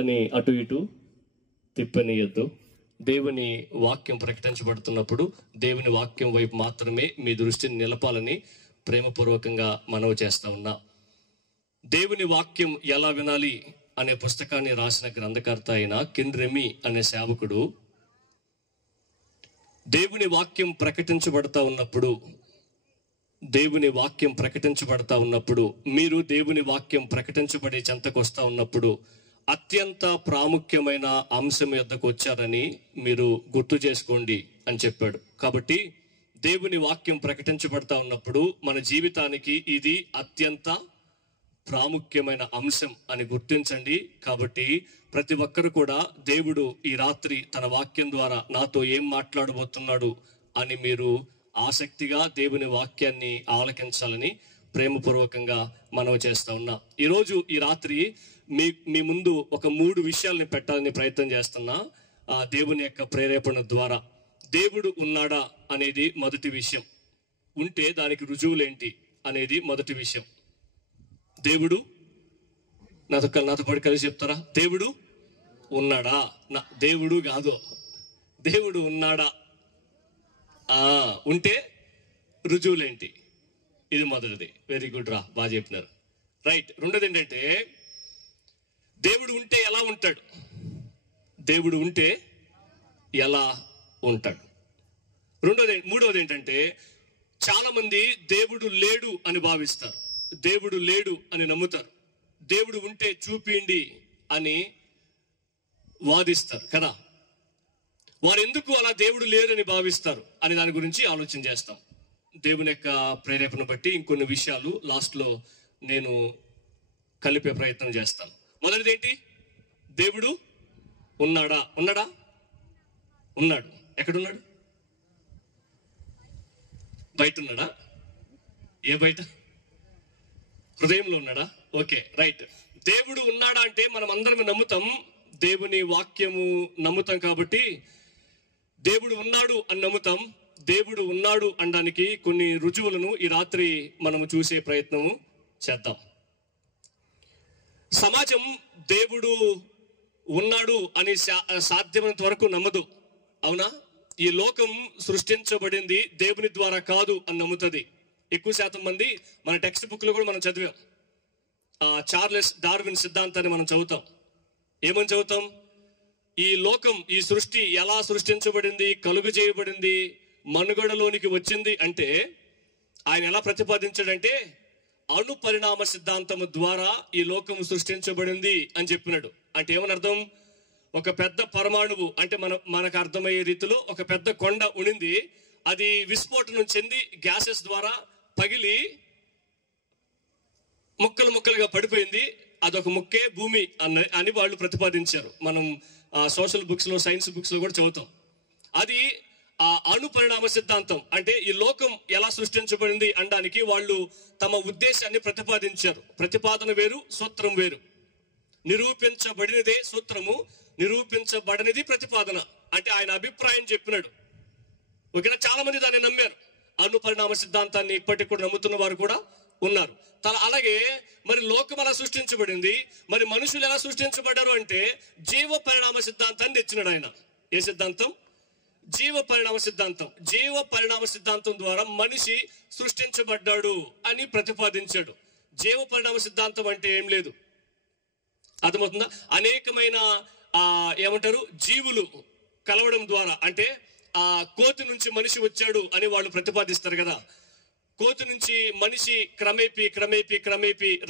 కళ్ళని అటు ఇటు తిప్పనీయద్దు. దేవుని వాక్యం ప్రకటించబడుతున్నప్పుడు దేవుని వాక్యం వైపు మాత్రమే మీ దృష్టిని నిలపాలని ప్రేమపూర్వకంగా మనవి చేస్తా ఉన్నా. దేవుని వాక్యం ఎలా వినాలి అనే పుస్తకాన్ని రాసిన గ్రంథకర్త అయిన కిన్ రెమి అనే సేవకుడు దేవుని వాక్యం ప్రకటించబడతా ఉన్నప్పుడు మీరు దేవుని వాక్యం ప్రకటించబడే చెంతకు వస్తూ ఉన్నప్పుడు అత్యంత ప్రాముఖ్యమైన అంశం యొద్దకు వచ్చారని మీరు గుర్తు చేసుకోండి అని చెప్పాడు. కాబట్టి దేవుని వాక్యం ప్రకటించబడతా ఉన్నప్పుడు మన జీవితానికి ఇది అత్యంత ప్రాముఖ్యమైన అంశం అని గుర్తించండి. కాబట్టి ప్రతి ఒక్కరు కూడా దేవుడు ఈ రాత్రి తన వాక్యం ద్వారా నాతో ఏం మాట్లాడబోతున్నాడు అని మీరు ఆసక్తిగా దేవుని వాక్యాన్ని ఆలకించాలని ప్రేమపూర్వకంగా మనవి చేస్తా ఉన్నా. ఈరోజు ఈ రాత్రి మీ ముందు ఒక 3 విషయాల్ని పెట్టాలని ప్రయత్నం చేస్తున్నా. ఆ దేవుని యొక్క ప్రేరేపణ ద్వారా దేవుడు ఉన్నాడా అనేది మొదటి విషయం. ఉంటే దానికి రుజువులేంటి అనేది మొదటి విషయం. దేవుడు నాతో పడి కలిసి చెప్తారా? దేవుడు ఉన్నాడా? దేవుడు కాదు, దేవుడు ఉన్నాడా? ఉంటే రుజువులేంటి? ఇది మొదటిది. వెరీ గుడ్ రా, బాగా చెప్పినారు. రైట్. రెండోది ఏంటంటే దేవుడు ఉంటే ఎలా ఉంటాడు? దేవుడు ఉంటే ఎలా ఉంటాడు? మూడోది ఏంటంటే చాలా మంది దేవుడు లేడు అని భావిస్తారు, దేవుడు లేడు అని నమ్ముతారు, దేవుడు ఉంటే చూపిండి అని వాదిస్తారు కదా. వారు ఎందుకు అలా దేవుడు లేరని భావిస్తారు అని దాని గురించి ఆలోచన చేస్తాం. దేవుని యొక్క ప్రేరేపణ బట్టి ఇంకొన్ని విషయాలు లాస్ట్లో నేను కలిపే ప్రయత్నం చేస్తాను. మొదటిది ఏంటి? దేవుడు ఉన్నాడా? ఉన్నాడు. ఎక్కడున్నాడు? బయట ఉన్నాడా? ఏ బయట? హృదయంలో ఉన్నాడా? Okay, right. దేవుడు ఉన్నాడా అంటే మనం అందరం నమ్ముతాం, దేవుని వాక్యము నమ్ముతాం. కాబట్టి దేవుడు ఉన్నాడు అని నమ్ముతాం. దేవుడు ఉన్నాడు అనడానికి కొన్ని రుజువులను ఈ రాత్రి మనము చూసే ప్రయత్నము చేద్దాం. సమాజం దేవుడు ఉన్నాడు అని సాధ్యమైనంత వరకు నమ్మదు, అవునా? ఈ లోకం సృష్టించబడింది దేవుని ద్వారా కాదు అని నమ్ముతుంది. ఎక్కువ శాతం మంది మన టెక్స్ట్ బుక్ లో కూడా మనం చదివాం. చార్లెస్ డార్విన్ సిద్ధాంతాన్ని మనం చదువుతాం. ఏమని చదువుతాం? ఈ లోకం, ఈ సృష్టి ఎలా సృష్టించబడింది, కలుగు చేయబడింది, మనుగడలోనికి వచ్చింది అంటే ఆయన ఎలా ప్రతిపాదించాడంటే అణు పరిణామ సిద్ధాంతము ద్వారా ఈ లోకం సృష్టించబడింది అని చెప్పినాడు. అంటే ఏమని అర్థం? ఒక పెద్ద పరమాణువు అంటే మనకు అర్థమయ్యే రీతిలో ఒక పెద్ద కొండ ఉనింది, అది విస్ఫోటనం చెంది గ్యాసెస్ ద్వారా పగిలి ముక్కలుగా పడిపోయింది. అదొక ముక్కే భూమి అని వాళ్ళు ప్రతిపాదించారు. మనం సోషల్ బుక్స్ లో, సైన్స్ బుక్స్ లో కూడా చదువుతాం. అది అణు పరిణామ సిద్ధాంతం. అంటే ఈ లోకం ఎలా సృష్టించబడింది అనడానికి వాళ్ళు తమ ఉద్దేశాన్ని ప్రతిపాదించారు. ప్రతిపాదన వేరు, సూత్రం వేరు. నిరూపించబడినదే సూత్రము, నిరూపించబడనిది ప్రతిపాదన. అంటే ఆయన అభిప్రాయం చెప్పినాడు. ఓకేనా? చాలా మంది దాన్ని నమ్మారు. అణు పరిణామ సిద్ధాంతాన్ని ఇప్పటికి కూడా నమ్ముతున్న వారు కూడా ఉన్నారు. అలాగే మరి లోకం ఎలా సృష్టించబడింది, మరి మనుషులు ఎలా సృష్టించబడ్డారు అంటే జీవ పరిణామ సిద్ధాంతాన్ని తెచ్చినాడు ఆయన. ఏ సిద్ధాంతం? జీవ పరిణామ సిద్ధాంతం. జీవ పరిణామ సిద్ధాంతం ద్వారా మనిషి సృష్టించబడ్డాడు అని ప్రతిపాదించాడు. జీవ పరిణామ సిద్ధాంతం అంటే ఏం లేదు, అర్థమవుతుందా? అనేకమైన ఏమంటారు, జీవులు కలవడం ద్వారా, అంటే కోతి నుంచి మనిషి వచ్చాడు అని వాళ్ళు ప్రతిపాదిస్తారు కదా. కోతి నుంచి మనిషి క్రమేపీ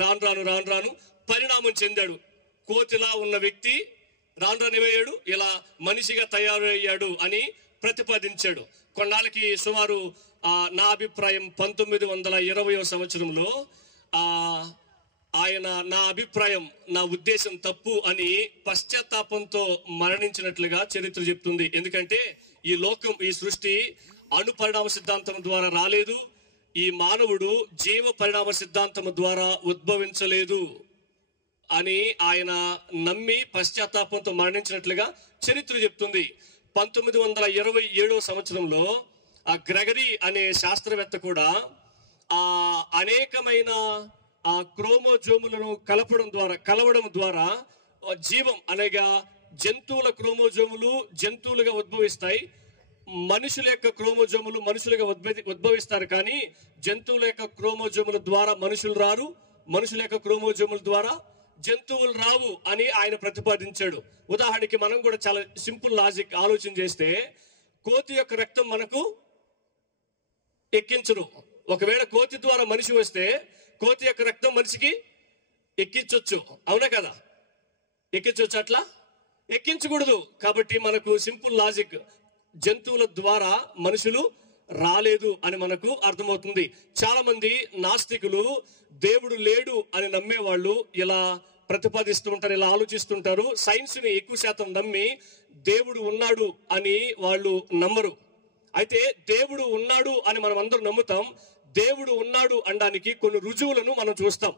రాను పరిణామం చెందాడు. కోతిలా ఉన్న వ్యక్తి రాను ఏమయ్యాడు, ఇలా మనిషిగా తయారయ్యాడు అని ప్రతిపాదించాడు. కొన్నాళ్ళకి సుమారు నా అభిప్రాయం 1920వ సంవత్సరంలో ఆయన నా అభిప్రాయం, నా ఉద్దేశం తప్పు అని పశ్చాత్తాపంతో మరణించినట్లుగా చరిత్ర చెప్తుంది. ఎందుకంటే ఈ లోకం, ఈ సృష్టి అణు పరిణామ సిద్ధాంతం ద్వారా రాలేదు. ఈ మానవుడు జీవ పరిణామ సిద్ధాంతం ద్వారా ఉద్భవించలేదు అని ఆయన నమ్మి పశ్చాత్తాపంతో మరణించినట్లుగా చరిత్ర చెప్తుంది. 1927వ సంవత్సరంలో గ్రెగరీ అనే శాస్త్రవేత్త కూడా అనేకమైన క్రోమోజోములను కలవడం ద్వారా జీవం అనగా జంతువుల క్రోమోజోములు జంతువులుగా ఉద్భవిస్తాయి, మనుషుల యొక్క క్రోమోజోములు మనుషులుగా ఉద్భవిస్తారు. కానీ జంతువుల యొక్క క్రోమోజోముల ద్వారా మనుషులు రారు, మనుషుల యొక్క క్రోమోజోముల ద్వారా జంతువులు రావు అని ఆయన ప్రతిపాదించాడు. ఉదాహరణకి మనం కూడా చాలా సింపుల్ లాజిక్ ఆలోచన చేస్తే, కోతి యొక్క రక్తం మనకు ఎక్కించరు. ఒకవేళ కోతి ద్వారా మనిషి వస్తే కోతి యొక్క రక్తం మనిషికి ఎక్కించవచ్చు, అవునా కదా? ఎక్కించవచ్చు, అట్లా ఎక్కించకూడదు. కాబట్టి మనకు సింపుల్ లాజిక్, జంతువుల ద్వారా మనుషులు రాలేదు అని మనకు అర్థమవుతుంది. చాలా మంది నాస్తికులు దేవుడు లేడు అని నమ్మేవాళ్ళు ఇలా ప్రతిపాదిస్తూ ఉంటారు, ఇలా ఆలోచిస్తుంటారు. సైన్స్ ని ఎక్కువ శాతం నమ్మి దేవుడు ఉన్నాడు అని వాళ్ళు నమ్మరు. అయితే దేవుడు ఉన్నాడు అని మనం అందరూ నమ్ముతాం. దేవుడు ఉన్నాడు అనడానికి కొన్ని రుజువులను మనం చూస్తాం,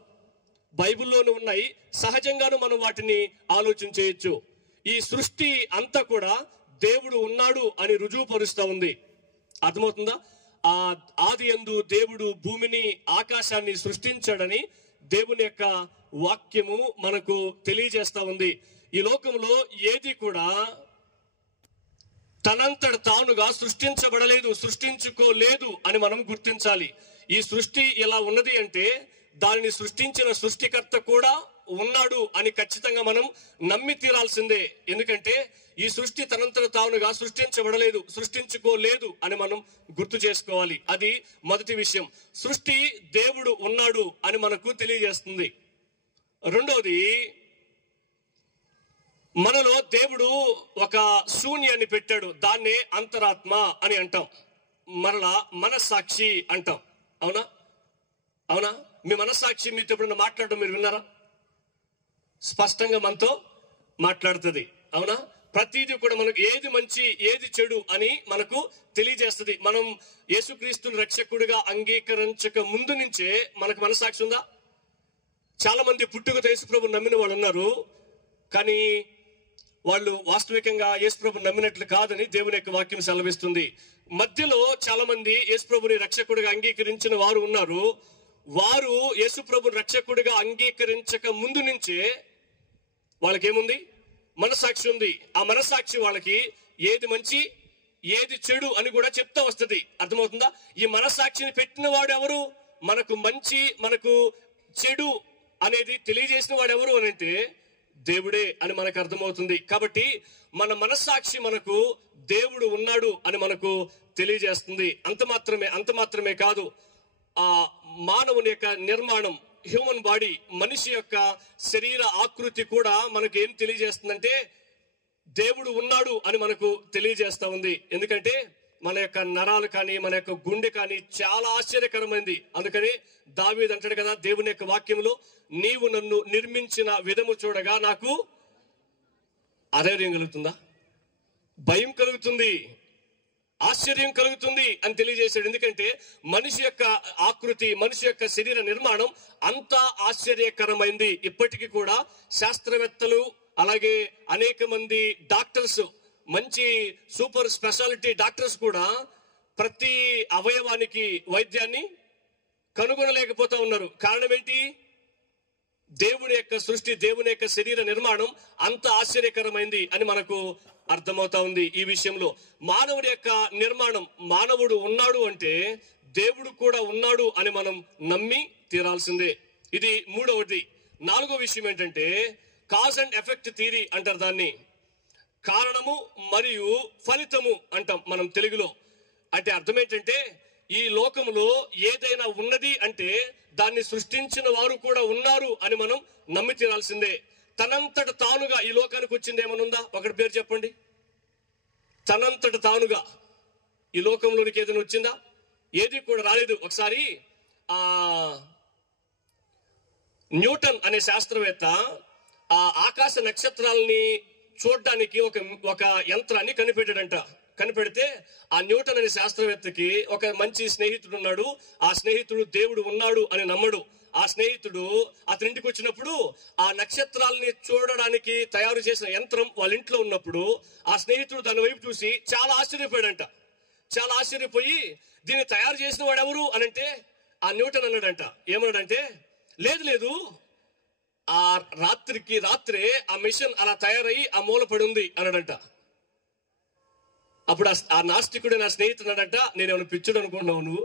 బైబిల్లోనూ ఉన్నాయి, సహజంగాను మనం వాటిని ఆలోచన చేయొచ్చు. ఈ సృష్టి అంతా కూడా దేవుడు ఉన్నాడు అని రుజువు పరుస్తూ ఉంది. అర్థమవుతుందా? ఆ ఆది యందు దేవుడు భూమిని ఆకాశాన్ని సృష్టించాడని దేవుని యొక్క వాక్యము మనకు తెలియజేస్తా ఉంది. ఈ లోకంలో ఏది కూడా తనంతట తానుగా సృష్టించబడలేదు, సృష్టించుకోలేదు అని మనం గుర్తించాలి. ఈ సృష్టి ఇలా ఉన్నది అంటే దానిని సృష్టించిన సృష్టికర్త కూడా ఉన్నాడు అని ఖచ్చితంగా మనం నమ్మి తీరాల్సిందే. ఎందుకంటే ఈ సృష్టి తనంతట తానుగా సృష్టించబడలేదు, సృష్టించుకోలేదు అని మనం గుర్తు చేసుకోవాలి. అది మొదటి విషయం. సృష్టి దేవుడు ఉన్నాడు అని మనకు తెలియజేస్తుంది. రెండోది, మనలో దేవుడు ఒక శూన్యాన్ని పెట్టాడు, దాన్నే అంతరాత్మ అని అంటాం. మరలా మనస్సాక్షి అంటాం. అవునా? అవునా? మీ మనస్సాక్షి మీతో ఎప్పుడన్నా మాట్లాడటం మీరు విన్నారా? స్పష్టంగా మనతో మాట్లాడుతుంది. అవునా? ప్రతిదీ కూడా మనకు ఏది మంచి ఏది చెడు అని మనకు తెలియజేస్తుంది. మనం యేసుక్రీస్తుని రక్షకుడిగా అంగీకరించక ముందు నుంచే మనకు మనస్సాక్షి ఉందా? చాలా మంది పుట్టుకతో యేసుప్రభుని నమ్మిన వాళ్ళు ఉన్నారు, కానీ వాళ్ళు వాస్తవికంగా యేసుప్రభుని నమ్మినట్లు కాదని దేవుని యొక్క వాక్యం సెలవిస్తుంది. మధ్యలో చాలా మంది యేసుప్రభుని రక్షకుడిగా అంగీకరించిన వారు ఉన్నారు. వారు యేసుప్రభుని రక్షకుడిగా అంగీకరించక ముందు నుంచే వాళ్ళకేముంది? మనసాక్షి ఉంది. ఆ మనసాక్షి వాళ్ళకి ఏది మంచి ఏది చెడు అని కూడా చెప్తా వస్తుంది. అర్థమవుతుందా? ఈ మనసాక్షిని పెట్టిన వాడు ఎవరు? మనకు మంచి మనకు చెడు అనేది తెలియజేసిన వాడు ఎవరు అని అంటే దేవుడే అని మనకు అర్థమవుతుంది. కాబట్టి మన మనస్సాక్షి మనకు దేవుడు ఉన్నాడు అని మనకు తెలియజేస్తుంది. అంత మాత్రమే కాదు, ఆ మానవుని యొక్క నిర్మాణం, హ్యూమన్ బాడీ, మనిషి యొక్క శరీర ఆకృతి కూడా మనకు ఏం తెలియజేస్తుందంటే దేవుడు ఉన్నాడు అని మనకు తెలియజేస్తా ఉంది. ఎందుకంటే మన యొక్క నరాలు కానీ మన యొక్క గుండె కానీ చాలా ఆశ్చర్యకరమైంది. అందుకని దావీదు అంటాడు కదా దేవుని యొక్క వాక్యంలో, నీవు నన్ను నిర్మించిన విధము చూడగా నాకు అధైర్యం కలుగుతుందా, భయం కలుగుతుంది, ఆశ్చర్యం కలుగుతుంది అని తెలియజేశాడు. ఎందుకంటే మనిషి యొక్క ఆకృతి, మనిషి యొక్క శరీర నిర్మాణం అంతా ఆశ్చర్యకరమైంది. ఇప్పటికీ కూడా శాస్త్రవేత్తలు అలాగే అనేక మంది డాక్టర్స్, మంచి సూపర్ స్పెషాలిటీ డాక్టర్స్ కూడా ప్రతి అవయవానికి వైద్యాన్ని కనుగొనలేకపోతా ఉన్నారు. కారణం ఏంటి? దేవుని యొక్క సృష్టి, దేవుని యొక్క శరీర నిర్మాణం అంత ఆశ్చర్యకరమైంది అని మనకు అర్థమవుతా ఉంది. ఈ విషయంలో మానవుడి యొక్క నిర్మాణం, మానవుడు ఉన్నాడు అంటే దేవుడు కూడా ఉన్నాడు అని మనం నమ్మి తీరాల్సిందే. ఇది మూడవది. నాలుగో విషయం ఏంటంటే కాజ్ అండ్ ఎఫెక్ట్ థియరీ అంటారు దాన్ని. కారణము మరియు ఫలితము అంటాం మనం తెలుగులో. అంటే అర్థం ఏంటంటే ఈ లోకంలో ఏదైనా ఉన్నది అంటే దాన్ని సృష్టించిన వారు కూడా ఉన్నారు అని మనం నమ్మి తీరాల్సిందే. తనంతట తానుగా ఈ లోకానికి వచ్చింది ఏమైనా ఉందా? ఒకటి పేరు చెప్పండి. తనంతట తానుగా ఈ లోకంలోనికి ఏదైనా వచ్చిందా? ఏది కూడా రాలేదు. ఒకసారి న్యూటన్ అనే శాస్త్రవేత్త ఆ ఆకాశ నక్షత్రాలని చూడడానికి ఒక యంత్రాన్ని కనిపెడితే ఆ న్యూటన్ అనే శాస్త్రవేత్తకి ఒక మంచి స్నేహితుడు ఉన్నాడు. ఆ స్నేహితుడు దేవుడు ఉన్నాడు అని నమ్మడు. ఆ స్నేహితుడు అతని ఇంటికి వచ్చినప్పుడు ఆ నక్షత్రాలని చూడడానికి తయారు చేసిన యంత్రం వాళ్ళ ఇంట్లో ఉన్నప్పుడు ఆ స్నేహితుడు దాని వైపు చూసి చాలా ఆశ్చర్యపోయాడంట. చాలా ఆశ్చర్యపోయి దీన్ని తయారు చేసిన వాడు ఎవరు అని అంటే ఆ న్యూటన్ అన్నాడంట. ఏమన్నాడంటే, లేదు ఆ రాత్రికి రాత్రే ఆ మిషన్ అలా తయారయ్యి ఆ మూల పడి ఉంది అన్నాడంట. అప్పుడు ఆ నాస్తికుడు నా స్నేహితున్నాడంట, నేనేమైనా పిచ్చుడు అనుకున్నావు నువ్వు?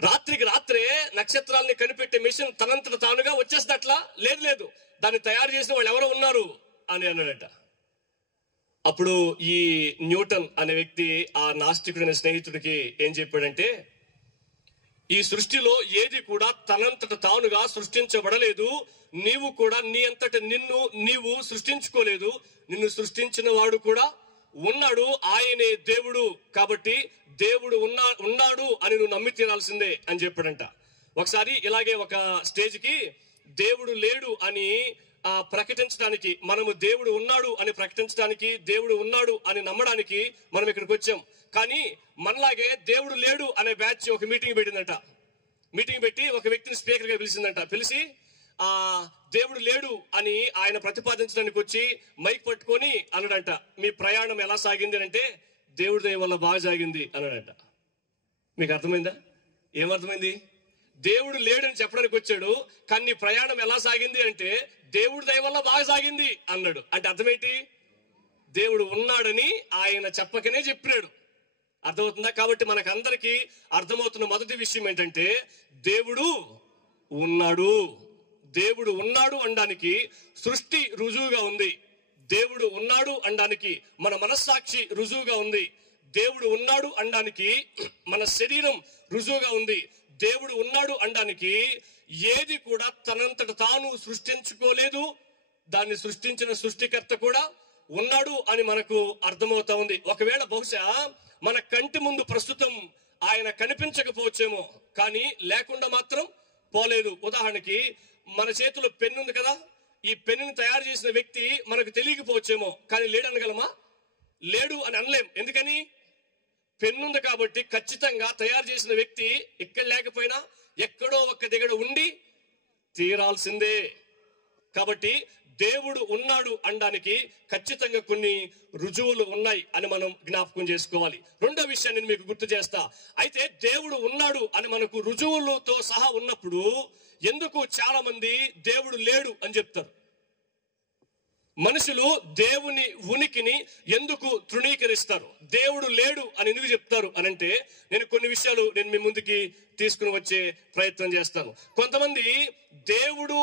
రాత్రికి రాత్రే నక్షత్రాలని కనిపెట్టే మిషన్ తనంతట తానుగా వచ్చేస్తుంది అట్లా? లేదు లేదు, దాన్ని తయారు చేసిన వాళ్ళు ఎవరో ఉన్నారు అని అన్నాడట. అప్పుడు ఈ న్యూటన్ అనే వ్యక్తి ఆ నాస్తికుడైన స్నేహితుడికి ఏం చెప్పాడంటే, ఈ సృష్టిలో ఏది కూడా తనంతట తానుగా సృష్టించబడలేదు. నీవు కూడా నీ అంతట నిన్ను నీవు సృష్టించుకోలేదు. నిన్ను సృష్టించిన వాడు కూడా ఉన్నాడు, ఆయనే దేవుడు. కాబట్టి దేవుడు ఉన్నాడు అని నువ్వు నమ్మి తీరాల్సిందే అని చెప్పాడంట. ఒకసారి ఇలాగే ఒక స్టేజ్కి దేవుడు లేడు అని ప్రకటించడానికి, మనము దేవుడు ఉన్నాడు అని ప్రకటించడానికి, దేవుడు ఉన్నాడు అని నమ్మడానికి మనం ఇక్కడికి వచ్చాం. కానీ మనలాగే దేవుడు లేడు అనే బ్యాచ్ ఒక మీటింగ్ పెట్టిందంట. మీటింగ్ పెట్టి ఒక వ్యక్తిని స్పీకర్ గా పిలిచిందంట. పిలిచి దేవుడు లేడు అని ఆయన ప్రతిపాదించడానికి వచ్చి మైక్ పట్టుకొని అన్నాడంట, మీ ప్రయాణం ఎలా సాగింది అంటే, దేవుడి దయ వల్ల బాగా సాగింది అన్నాడంట. మీకు అర్థమైందా? ఏమర్థమైంది? దేవుడు లేడని చెప్పడానికి వచ్చాడు, కానీ నీ ప్రయాణం ఎలా సాగింది అంటే, దేవుడి దయ వల్ల బాగా సాగింది అన్నాడు. అంటే అర్థమేంటి? దేవుడు ఉన్నాడని ఆయన చెప్పకనే చెప్పినాడు. అర్థమవుతుందా? కాబట్టి మనకందరికీ అర్థమవుతున్న మొదటి విషయం ఏంటంటే, దేవుడు ఉన్నాడు. దేవుడు ఉన్నాడు అనడానికి సృష్టి రుజువుగా ఉంది. దేవుడు ఉన్నాడు అనడానికి మన మనస్సాక్షి రుజువుగా ఉంది. దేవుడు ఉన్నాడు అనడానికి మన శరీరం రుజువుగా ఉంది. దేవుడు ఉన్నాడు అనడానికి ఏది కూడా తనంతట తాను సృష్టించుకోలేదు. దాన్ని సృష్టించిన సృష్టికర్త కూడా ఉన్నాడు అని మనకు అర్థమవుతా ఉంది. ఒకవేళ బహుశా మన కంటి ముందు ప్రస్తుతం ఆయన కనిపించకపోవచ్చేమో, కానీ లేకుండా మాత్రం పోలేదు. ఉదాహరణకి మన చేతిలో పెన్ను ఉంది కదా, ఈ పెన్నుని తయారు చేసిన వ్యక్తి మనకు తెలియకపోవచ్చేమో, కానీ లేడు అనగలమా? లేడు అని అనలేం. ఎందుకని? పెన్నుంది కాబట్టి ఖచ్చితంగా తయారు చేసిన వ్యక్తి ఇక్కడ లేకపోయినా ఎక్కడో ఒక్క దగ్గర ఉండి తీరాల్సిందే. కాబట్టి దేవుడు ఉన్నాడు అనడానికి ఖచ్చితంగా కొన్ని రుజువులు ఉన్నాయి అని మనం జ్ఞాపకం చేసుకోవాలి. రెండో విషయాన్ని నేను మీకు గుర్తు చేస్తా. అయితే దేవుడు ఉన్నాడు అని మనకు రుజువులతో సహా ఉన్నప్పుడు ఎందుకు చాలా మంది దేవుడు లేడు అని చెప్తారు? మనుషులు దేవుని ఉనికిని ఎందుకు తృణీకరిస్తారు? దేవుడు లేడు అని ఎందుకు చెప్తారు అని అంటే, నేను కొన్ని విషయాలు నేను మీ ముందుకి తీసుకుని వచ్చే ప్రయత్నం చేస్తాను. కొంతమంది దేవుడు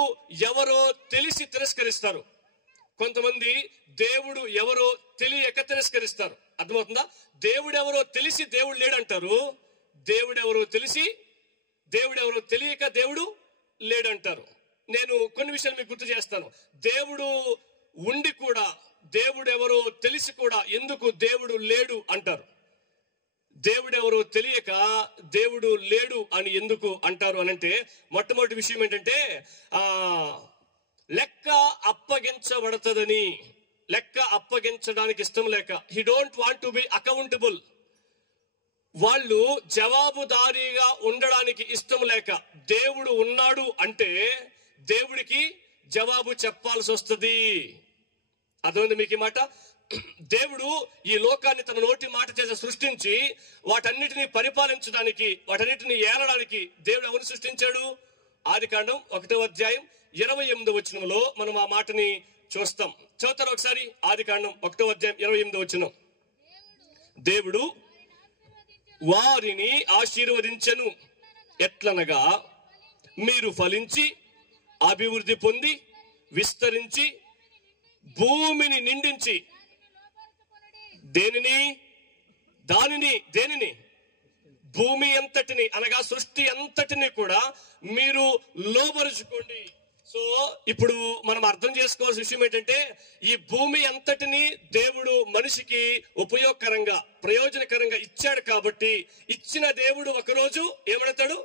ఎవరో తెలిసి తిరస్కరిస్తారు. కొంతమంది దేవుడు ఎవరో తెలియక తిరస్కరిస్తారు. అర్థమవుతుందా? దేవుడెవరో తెలిసి దేవుడు లేడంటారు. దేవుడెవరో తెలిసి దేవుడెవరో తెలియక దేవుడు లేడంటారు. నేను కొన్ని విషయాలు మీకు గుర్తు చేస్తాను. దేవుడు ఉండి కూడా దేవుడెవరో తెలిసి కూడా ఎందుకు దేవుడు లేడు అంటారు? దేవుడెవరో తెలియక దేవుడు లేడు అని ఎందుకు అంటారు అని అంటే, మొట్టమొదటి విషయం ఏంటంటే, లెక్క అప్పగించబడతదని. లెక్క అప్పగించడానికి ఇష్టం లేక, he don't want to be accountable. వాళ్ళు జవాబుదారీగా ఉండడానికి ఇష్టం లేక, దేవుడు ఉన్నాడు అంటే దేవుడికి జవాబు చెప్పాల్సి వస్తుంది. అర్థమైంది మీకు ఈ మాట? దేవుడు ఈ లోకాన్ని తన నోటి మాట చేసి సృష్టించి వాటన్నిటిని పరిపాలించడానికి, వాటన్నిటిని ఏలడానికి దేవుడు ఎవరు సృష్టించాడు? ఆదికాండం 1వ అధ్యాయం 28వ వచనంలో మనం ఆ మాటని చూస్తాం. చదువుతారు ఒకసారి. ఆదికాండం 1వ అధ్యాయం 28వ వచనం. దేవుడు వారిని ఆశీర్వదించెను, ఎట్లనగా మీరు ఫలించి అభివృద్ధి పొంది విస్తరించి భూమిని నిండించి దేనిని భూమి అంతటిని అనగా సృష్టి అంతటిని కూడా మీరు లోబరుచుకోండి. సో ఇప్పుడు మనం అర్థం చేసుకోవాల్సిన విషయం ఏంటంటే, ఈ భూమి అంతటిని దేవుడు మనిషికి ఉపయోగకరంగా ప్రయోజనకరంగా ఇచ్చాడు. కాబట్టి ఇచ్చిన దేవుడు ఒకరోజు ఏమడతాడు?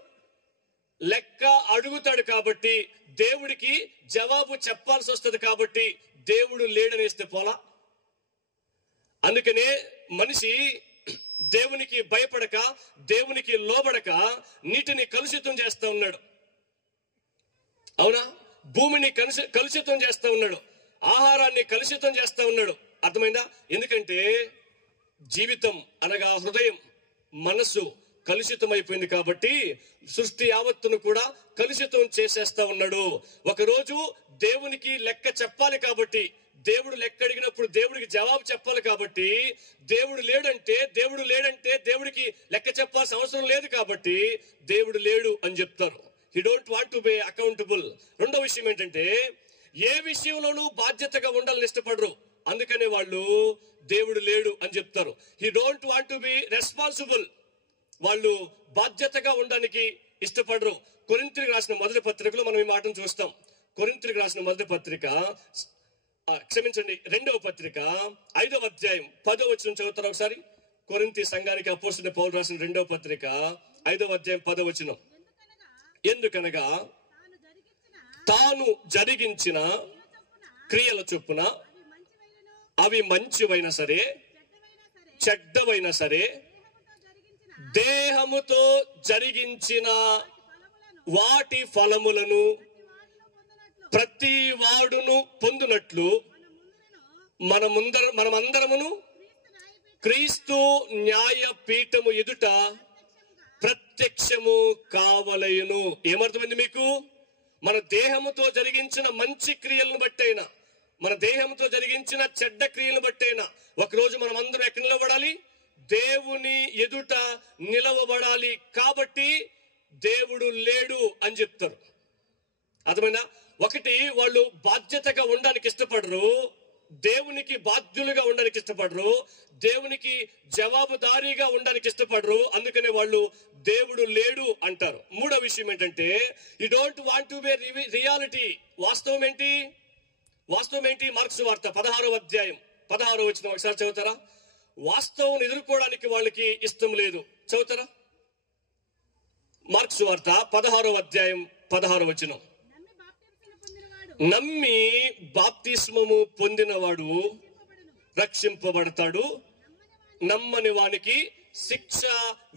లెక్క అడుగుతాడు. కాబట్టి దేవుడికి జవాబు చెప్పాల్సి వస్తుంది. కాబట్టి దేవుడు లేడనేస్తే పోలా. అందుకనే మనిషి దేవునికి భయపడక, దేవునికి లోబడక నీటిని కలుషితం చేస్తా ఉన్నాడు. అవునా? భూమిని కలుషితం చేస్తా ఉన్నాడు, ఆహారాన్ని కలుషితం చేస్తా ఉన్నాడు. అర్థమైందా? ఎందుకంటే జీవితం అనగా హృదయం, మనస్సు, కలుషితమైపోయింది కాబట్టి సృష్టి యావత్తును కూడా కలుషితం చేసేస్తా ఉన్నాడు. ఒకరోజు దేవునికి లెక్క చెప్పాలి కాబట్టి, దేవుడు లెక్క అడిగినప్పుడు దేవుడికి జవాబు చెప్పాలి కాబట్టి, దేవుడు లేడంటే దేవుడికి లెక్క చెప్పాల్సిన అవసరం లేదు కాబట్టి దేవుడు లేడు అని చెప్తారు. He don't want to be accountable. రెండో విషయం ఏంటంటే, ఏ విషయంలోనూ బాధ్యతగా ఉండాలని ఇష్టపడరు, అందుకనే వాళ్ళు దేవుడు లేడు అని చెప్తారు. He don't want to be responsible. వాళ్ళు బాధ్యతగా ఉండడానికి ఇష్టపడరు. కొరింథీయులకు రాసిన మొదటి పత్రికలో మనం ఈ మాటను చూస్తాం. కొరింథీయులకు రాసిన మొదటి పత్రిక, రెండవ పత్రిక 5వ అధ్యాయం 10వ వచనం చదువుతారు ఒకసారి. కొరింథీ సంఘానికి అపోస్తలుడైన పౌలు రాసిన 2వ పత్రిక 5వ అధ్యాయం 10వ వచనం. ఎందుకనగా తాను జరిగించిన క్రియల చొప్పున అవి మంచివైనా సరే చెడ్డవైనా సరే దేహముతో జరిగించిన వాటి ఫలములను ప్రతి వాడును పొందునట్లు మనమందరమును క్రీస్తు న్యాయ పీఠము ఎదుట ప్రత్యక్షము కావలయును. ఏమర్థమైంది మీకు? మన దేహముతో జరిగించిన మంచి క్రియలను బట్టైనా, మన దేహంతో జరిగించిన చెడ్డ క్రియలను బట్టైనా ఒకరోజు మనం అందరం ఎక్కడ నిలబడాలి? దేవుని ఎదుట నిలవబడాలి. కాబట్టి దేవుడు లేడు అని చెప్తారు. అర్థమైనా? ఒకటి, వాళ్ళు బాధ్యతగా ఉండడానికి ఇష్టపడరు, దేవునికి బాధ్యులుగా ఉండడానికి ఇష్టపడరు, దేవునికి జవాబుదారీగా ఉండడానికి ఇష్టపడరు, అందుకనే వాళ్ళు దేవుడు లేడు అంటారు. మూడో విషయం ఏంటంటే, you don't want to be reality. వాస్తవం ఏంటి? మార్క్స్ వార్త 16వ అధ్యాయం 16వ వచనం ఒకసారి చదువుతారా? వాస్తవం ఎదుర్కోవడానికి వాళ్ళకి ఇష్టం లేదు. చదువుతారా? మార్క్స్ వార్త 16వ అధ్యాయం 16వ వచనం. నమ్మి బాప్తిస్మము పొందినవాడు రక్షింపబడతాడు, నమ్మని వానికి శిక్ష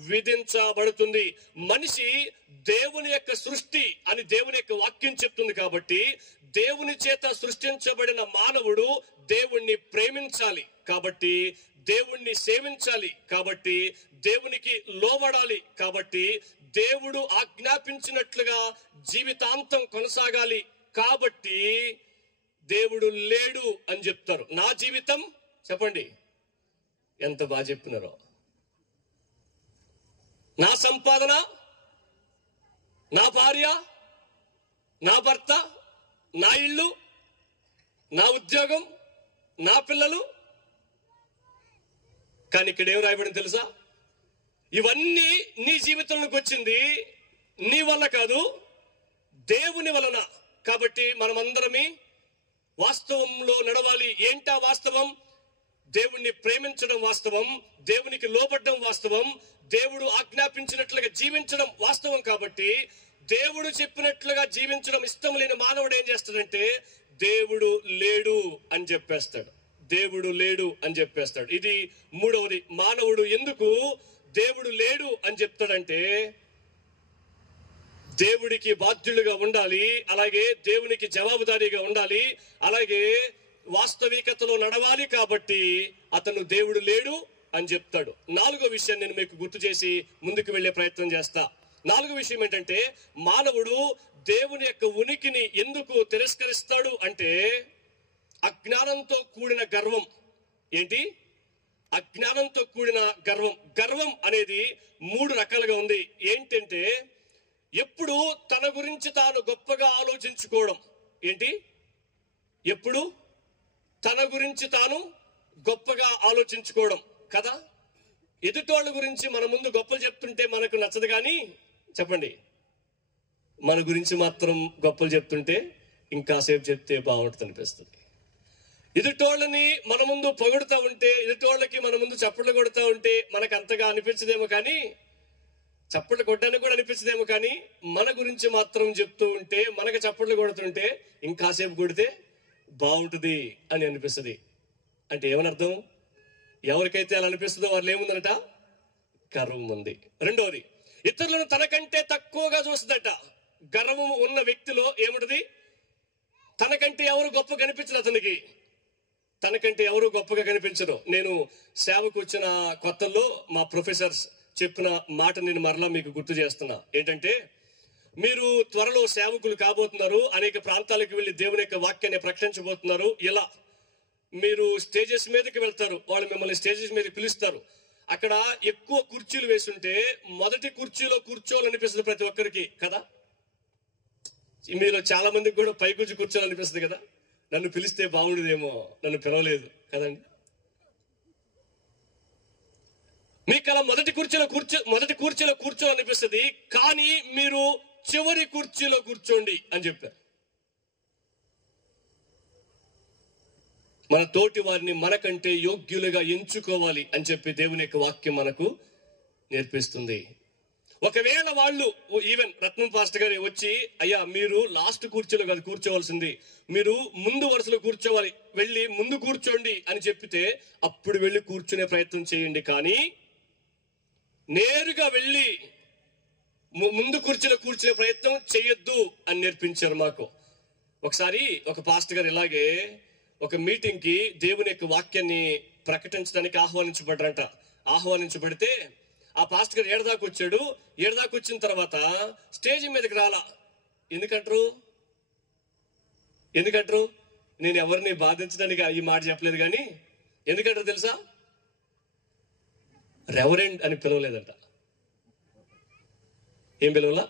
విధించబడుతుంది. మనిషి దేవుని యొక్క సృష్టి అని దేవుని యొక్క వాక్యం చెప్తుంది కాబట్టి, దేవుని చేత సృష్టించబడిన మానవుడు దేవుణ్ణి ప్రేమించాలి కాబట్టి, దేవుణ్ణి సేవించాలి కాబట్టి, దేవునికి లోబడాలి కాబట్టి, దేవుడు ఆజ్ఞాపించినట్లుగా జీవితాంతం కొనసాగాలి కాబట్టి దేవుడు లేడు అని చెప్తారు. నా జీవితం, చెప్పండి ఎంత బాగా చెప్తున్నారో, నా సంపాదన, నా భార్య, నా భర్త, నా ఇల్లు, నా ఉద్యోగం, నా పిల్లలు. కానీ ఇక్కడ ఏం రాయబడింది తెలుసా? ఇవన్నీ నీ జీవితంలోకి వచ్చింది నీ వల్ల కాదు, దేవుని వలన. కాబట్టి మనమందరమే వాస్తవంలో నడవాలి. ఏంటా వాస్తవం? దేవుణ్ణి ప్రేమించడం వాస్తవం, దేవునికి లోబడ్డం వాస్తవం, దేవుడు ఆజ్ఞాపించినట్లుగా జీవించడం వాస్తవం. కాబట్టి దేవుడు చెప్పినట్లుగా జీవించడం ఇష్టం లేని మానవుడు ఏం చేస్తాడంటే, దేవుడు లేడు అని చెప్పేస్తాడు. దేవుడు లేడు అని చెప్పేస్తాడు. ఇది మూడవది. మానవుడు ఎందుకు దేవుడు లేడు అని చెప్తాడంటే, దేవుడికి బాధ్యులుగా ఉండాలి, అలాగే దేవునికి జవాబుదారీగా ఉండాలి, అలాగే వాస్తవికతలో నడవాలి కాబట్టి అతను దేవుడు లేడు అని చెప్తాడు. నాలుగో విషయం నేను మీకు గుర్తు చేసి ముందుకు వెళ్లే ప్రయత్నం చేస్తా. నాలుగో విషయం ఏంటంటే, మానవుడు దేవుని యొక్క ఉనికిని ఎందుకు తిరస్కరిస్తాడు అంటే, అజ్ఞానంతో కూడిన గర్వం. ఏంటి? అజ్ఞానంతో కూడిన గర్వం. గర్వం అనేది 3 రకాలుగా ఉంది. ఏంటంటే, ఎప్పుడు తన గురించి తాను గొప్పగా ఆలోచించుకోవడం. ఏంటి? ఎప్పుడు తన గురించి తాను గొప్పగా ఆలోచించుకోవడం కదా. ఎదుటోళ్ళ గురించి మన ముందు గొప్పలు చెప్తుంటే మనకు నచ్చదు, కానీ చెప్పండి, మన గురించి మాత్రం గొప్పలు చెప్తుంటే ఇంకాసేపు చెప్తే బాగుంటుంది అనిపిస్తుంది. ఎదుటోళ్ళని మన ముందు పొగుడుతూ ఉంటే, ఎదుటోళ్ళకి మన ముందు చప్పట్లు కొడుతూ ఉంటే మనకు అంతగా అనిపించదేమో, కానీ చప్పట్లు కొట్టడానికి కూడా అనిపించదేమో, కానీ మన గురించి మాత్రం చెప్తూ ఉంటే, మనకు చప్పట్లు కొడుతుంటే ఇంకాసేపు కొడితే బాగుంటుంది అని అనిపిస్తుంది. అంటే ఏమని అర్థం? ఎవరికైతే అలా అనిపిస్తుందో వాళ్ళు ఏముందనట? గర్వం ఉంది. రెండవది, ఇతరులను తనకంటే తక్కువగా చూస్తుందట. గర్వం ఉన్న వ్యక్తిలో ఏముంటది? తనకంటే ఎవరు గొప్ప కనిపించరు అతనికి, తనకంటే ఎవరు గొప్పగా కనిపించరు. నేను సేవకు వచ్చిన కొత్తల్లో మా ప్రొఫెసర్స్ చెప్పిన మాట నేను మరలా మీకు గుర్తు చేస్తున్నా. ఏంటంటే, మీరు త్వరలో సేవకులు కాబోతున్నారు, అనేక ప్రాంతాలకు వెళ్ళి దేవుని యొక్క వాక్యాన్ని ప్రకటించబోతున్నారు. ఇలా మీరు స్టేజెస్ మీదకి వెళ్తారు, వాళ్ళు మిమ్మల్ని స్టేజెస్ మీద పిలుస్తారు. అక్కడ ఎక్కువ కుర్చీలు వేసుంటే మొదటి కుర్చీలో కూర్చోవాలనిపిస్తుంది ప్రతి ఒక్కరికి కదా. మీలో చాలా మందికి కూడా పై కూర్చోవాలనిపిస్తుంది కదా. నన్ను పిలిస్తే బాగుండేదేమో, నన్ను పిలవలేదు కదండి. మీకు అలా మొదటి కుర్చీలో కూర్చోవాలనిపిస్తుంది, కానీ మీరు చివరి కుర్చీలో కూర్చోండి అని చెప్పారు. మన తోటి వారిని మనకంటే యోగ్యులుగా ఎంచుకోవాలి అని చెప్పి దేవుని యొక్క వాక్యం మనకు నేర్పిస్తుంది. ఒకవేళ వాళ్ళు ఈవెన్ రత్నం పాస్టర్ గారు వచ్చి, అయ్యా మీరు లాస్ట్ కుర్చీలో కాదు కూర్చోవలసింది, మీరు ముందు వరుసలో కూర్చోవాలి, వెళ్ళి ముందు కూర్చోండి అని చెప్పితే అప్పుడు వెళ్ళి కూర్చునే ప్రయత్నం చేయండి. కానీ నేరుగా వెళ్ళి ముందు కూర్చునే ప్రయత్నం చేయొద్దు అని నేర్పించారు మాకు. ఒకసారి ఒక పాస్టర్ గారు ఇలాగే ఒక మీటింగ్ కి దేవుని యొక్క వాక్యాన్ని ప్రకటించడానికి ఆహ్వానించబడితే ఆ పాస్టర్ గారు ఏడదాకా వచ్చాడు. ఏడదాకా వచ్చిన తర్వాత స్టేజ్ మీదకి రాలా. ఎందుకంటారు? నేను ఎవరిని బాధించడానికి ఈ మాట చెప్పలేదు, కానీ ఎందుకంటారు తెలుసా? రెవరెండ్ అని పిలవలేదంట. ఏం పిలవలా?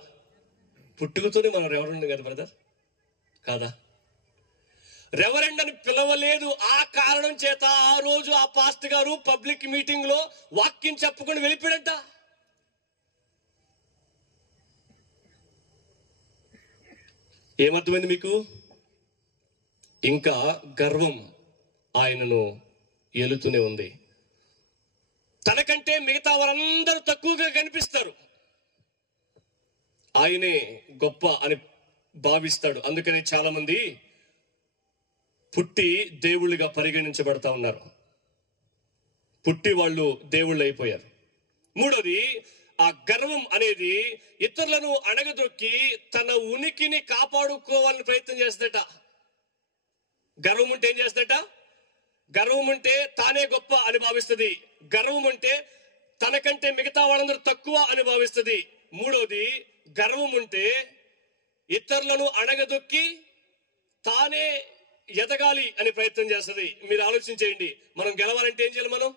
పుట్టుకతోనే మనం రెవరెండ్ కదా బ్రదర్, కాదా? రెవరెండ్ అని పిలవలేదు. ఆ కారణం చేత ఆ రోజు ఆ పాస్టర్ గారు పబ్లిక్ మీటింగ్ లో వాక్యం చెప్పుకొని వెళ్ళిపోయాడంట. ఏమర్థమైంది మీకు? ఇంకా గర్వం ఆయనను ఏలుతూనే ఉంది. తనకంటే మిగతా వారందరూ తక్కువగా కనిపిస్తారు, ఆయనే గొప్ప అని భావిస్తాడు. అందుకని చాలా మంది పుట్టి దేవుళ్ళుగా పరిగణించబడతా ఉన్నారు. పుట్టి వాళ్ళు దేవుళ్ళు అయిపోయారు. మూడోది, ఆ గర్వం అనేది ఇతరులను అణగదొక్కి తన ఉనికిని కాపాడుకోవాలని ప్రయత్నం చేస్తట. గర్వం ఉంటే ఏం చేస్తట? గర్వం ఉంటే తానే గొప్ప అని భావిస్తుంది. గర్వం ఉంటే తనకంటే మిగతా వాళ్ళందరూ తక్కువ అని భావిస్తుంది. మూడోది, గర్వం ఉంటే ఇతరులను అణగదొక్కి తానే ఎదగాలి అని ప్రయత్నం చేస్తుంది. మీరు ఆలోచించేయండి, మనం గెలవాలంటే ఏం చేయాలి?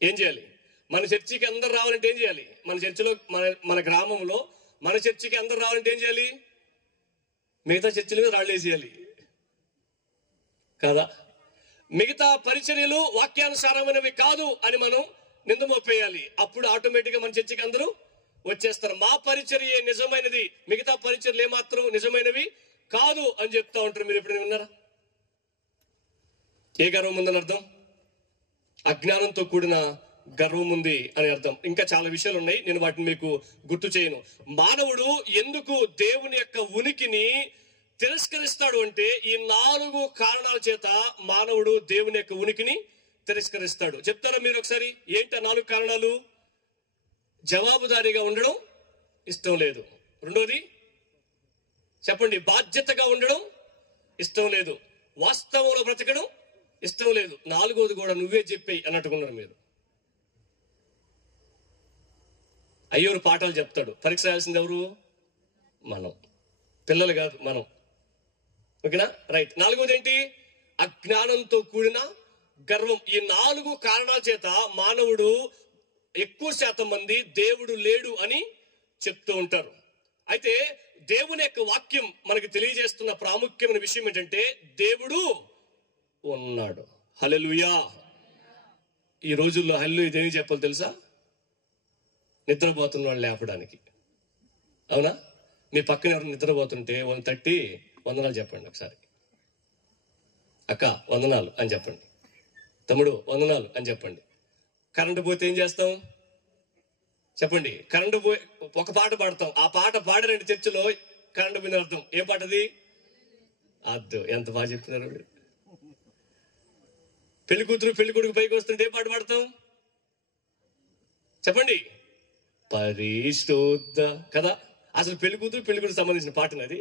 ఏం చేయాలి? మన చర్చికి అందరు రావాలంటే ఏం చేయాలి? మన చర్చిలో మన గ్రామంలో మన చర్చికి అందరు రావాలంటే ఏం చేయాలి? మిగతా చర్చిల మీద రాళ్ళేసేయాలి కదా. మిగతా పరిచర్యలు వాక్యానుసారమైనవి కాదు అని మనం నింద మోపేయాలి. అప్పుడు ఆటోమేటిక్ గా మన చర్చికి అందరూ వచ్చేస్తారు. మా పరిచర్య నిజమైనది, మిగతా పరిచర్యలు ఏమాత్రం నిజమైనవి కాదు అని చెప్తా ఉంటారు. మీరు ఎప్పుడైనా విన్నారా? ఏ గర్వం ఉందని అర్థం? అజ్ఞానంతో కూడిన గర్వం ఉంది అని అర్థం. ఇంకా చాలా విషయాలు ఉన్నాయి, నేను వాటిని మీకు గుర్తు చేయను. మానవుడు ఎందుకు దేవుని యొక్క ఉనికిని తిరస్కరిస్తాడు అంటే, ఈ 4 కారణాల చేత మానవుడు దేవుని యొక్క ఉనికిని తిరస్కరిస్తాడు. చెప్తారా మీరు ఒకసారి? ఏంటి ఆ 4 కారణాలు? జవాబుదారీగా ఉండడం ఇష్టం లేదు. రెండోది చెప్పండి, బాధ్యతగా ఉండడం ఇష్టం లేదు. వాస్తవంలో బ్రతకడం ఇష్టం లేదు. 4వది కూడా నువ్వే చెప్పేయి అన్నట్టుకున్నారు మీరు. అయ్యోరు పాఠాలు చెప్తాడు, పరీక్ష రాయాల్సింది ఎవరు? మనం, పిల్లలు కాదు, మనం. ఓకేనా? రైట్. 4వది ఏంటి? అజ్ఞానంతో కూడిన గర్వం. ఈ 4 కారణాల చేత మానవుడు ఎక్కువ శాతం మంది దేవుడు లేడు అని చెప్తూ ఉంటారు. అయితే దేవుని యొక్క వాక్యం మనకు తెలియజేస్తున్న ప్రాముఖ్యమైన విషయం ఏంటంటే, దేవుడు ఉన్నాడు. హల్లెలూయా. ఈ రోజుల్లో హల్లెలూయా దేనికి చెప్పాలి తెలుసా? నిద్రపోతున్న వాళ్ళు లేపడానికి. అవునా? మీ పక్కన ఎవరు నిద్రపోతుంటే వాళ్ళని తట్టి వందనాలు చెప్పండి ఒకసారి. అక్క వందనాలు అని చెప్పండి, తమ్ముడు వందనాలు అని చెప్పండి. కరెంటు పోతే ఏం చేస్తాం చెప్పండి? కరెంటు పోయి ఒక పాట పాడతాం. ఆ పాట పాడారంటే చర్చిలో కరెంటు పోయిన అర్థం. ఏం పాటది? అద్దు. ఎంత బాగా చెప్తున్నారు. పెళ్లి కూతురు పెళ్లి కొడుకు పైకి వస్తుంటే ఏం పాట పాడతాం చెప్పండి? పరిశుద్ధ కదా. అసలు పెళ్లి కూతురు పెళ్లి కొడుకు సంబంధించిన పాటని అది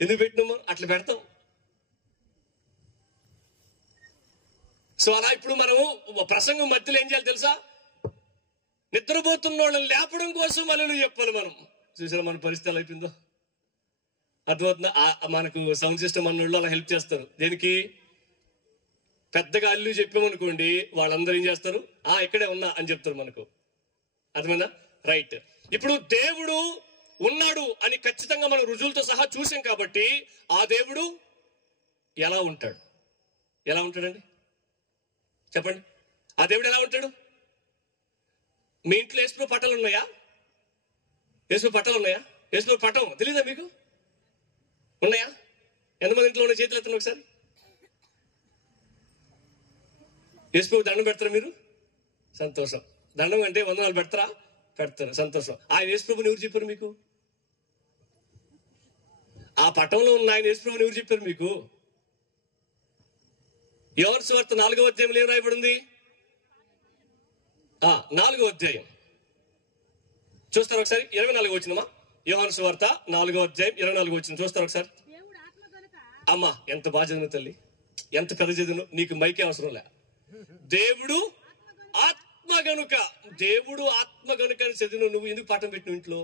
ఎందుకు పెట్టినామో అట్లా పెడతాం. సో అలా ఇప్పుడు మనము ప్రసంగం మధ్యలో ఏం చేయాలి తెలుసా? నిద్రపోతున్న వాళ్ళని లేపడం కోసం హల్లెలూయా చెప్పాలి మనం. చూసారా మన పరిస్థితి ఎలా అయిపోయిందో? అర్థమవుతుందా? మనకు సౌండ్ సిస్టమ్ అన్న వాళ్ళు అలా హెల్ప్ చేస్తారు. దేనికి? పెద్దగా అల్లు చెప్పామనుకోండి, వాళ్ళందరూ ఏం చేస్తారు? ఇక్కడే ఉన్నా అని చెప్తారు మనకు. అర్థమైందా? రైట్. ఇప్పుడు దేవుడు ఉన్నాడు అని ఖచ్చితంగా మనం రుజువులతో సహా చూసాం కాబట్టి ఆ దేవుడు ఎలా ఉంటాడు? ఎలా ఉంటాడండి చెప్పండి? ఆ దేవుడు ఎలా ఉంటాడు? మీ ఇంట్లో యేసుప్రభు పటాలు ఉన్నాయా? యేసుప్రభు పటాలు ఉన్నాయా? యేసుప్రభు పటం తెలీదా మీకు? ఉన్నాయా? ఎంతమంది ఇంట్లో ఉన్న చేతులు ఎత్తండి ఒకసారి. యేసుప్రభు దండం పెడతారా మీరు? సంతోషం. దండం అంటే వందనాలు పెడతారా? పెడతారు. సంతోషం. ఆయన యేసుప్రభుని ఎవరు చెప్పారు మీకు? ఆ పటంలో ఉన్న ఆయన యేసుప్రభుని ఎవరు చెప్పారు మీకు? యోహాను సువార్త 4వ అధ్యాయంలో ఏం రాయబడింది? 4వ అధ్యాయం చూస్తారు ఒకసారి. 24 వచ్చినమా? యోహాను సువార్త 4వ అధ్యాయం 24 వచ్చిన చూస్తారు ఒకసారి. అమ్మా ఎంత బాగా చదివిన తల్లి, ఎంత పెద్ద చదివిన, నీకు మైకే అవసరం లే. దేవుడు ఆత్మ గనుక, దేవుడు ఆత్మ గనుక అని చదివిన నువ్వు ఎందుకు పాఠం పెట్టిన ఇంట్లో?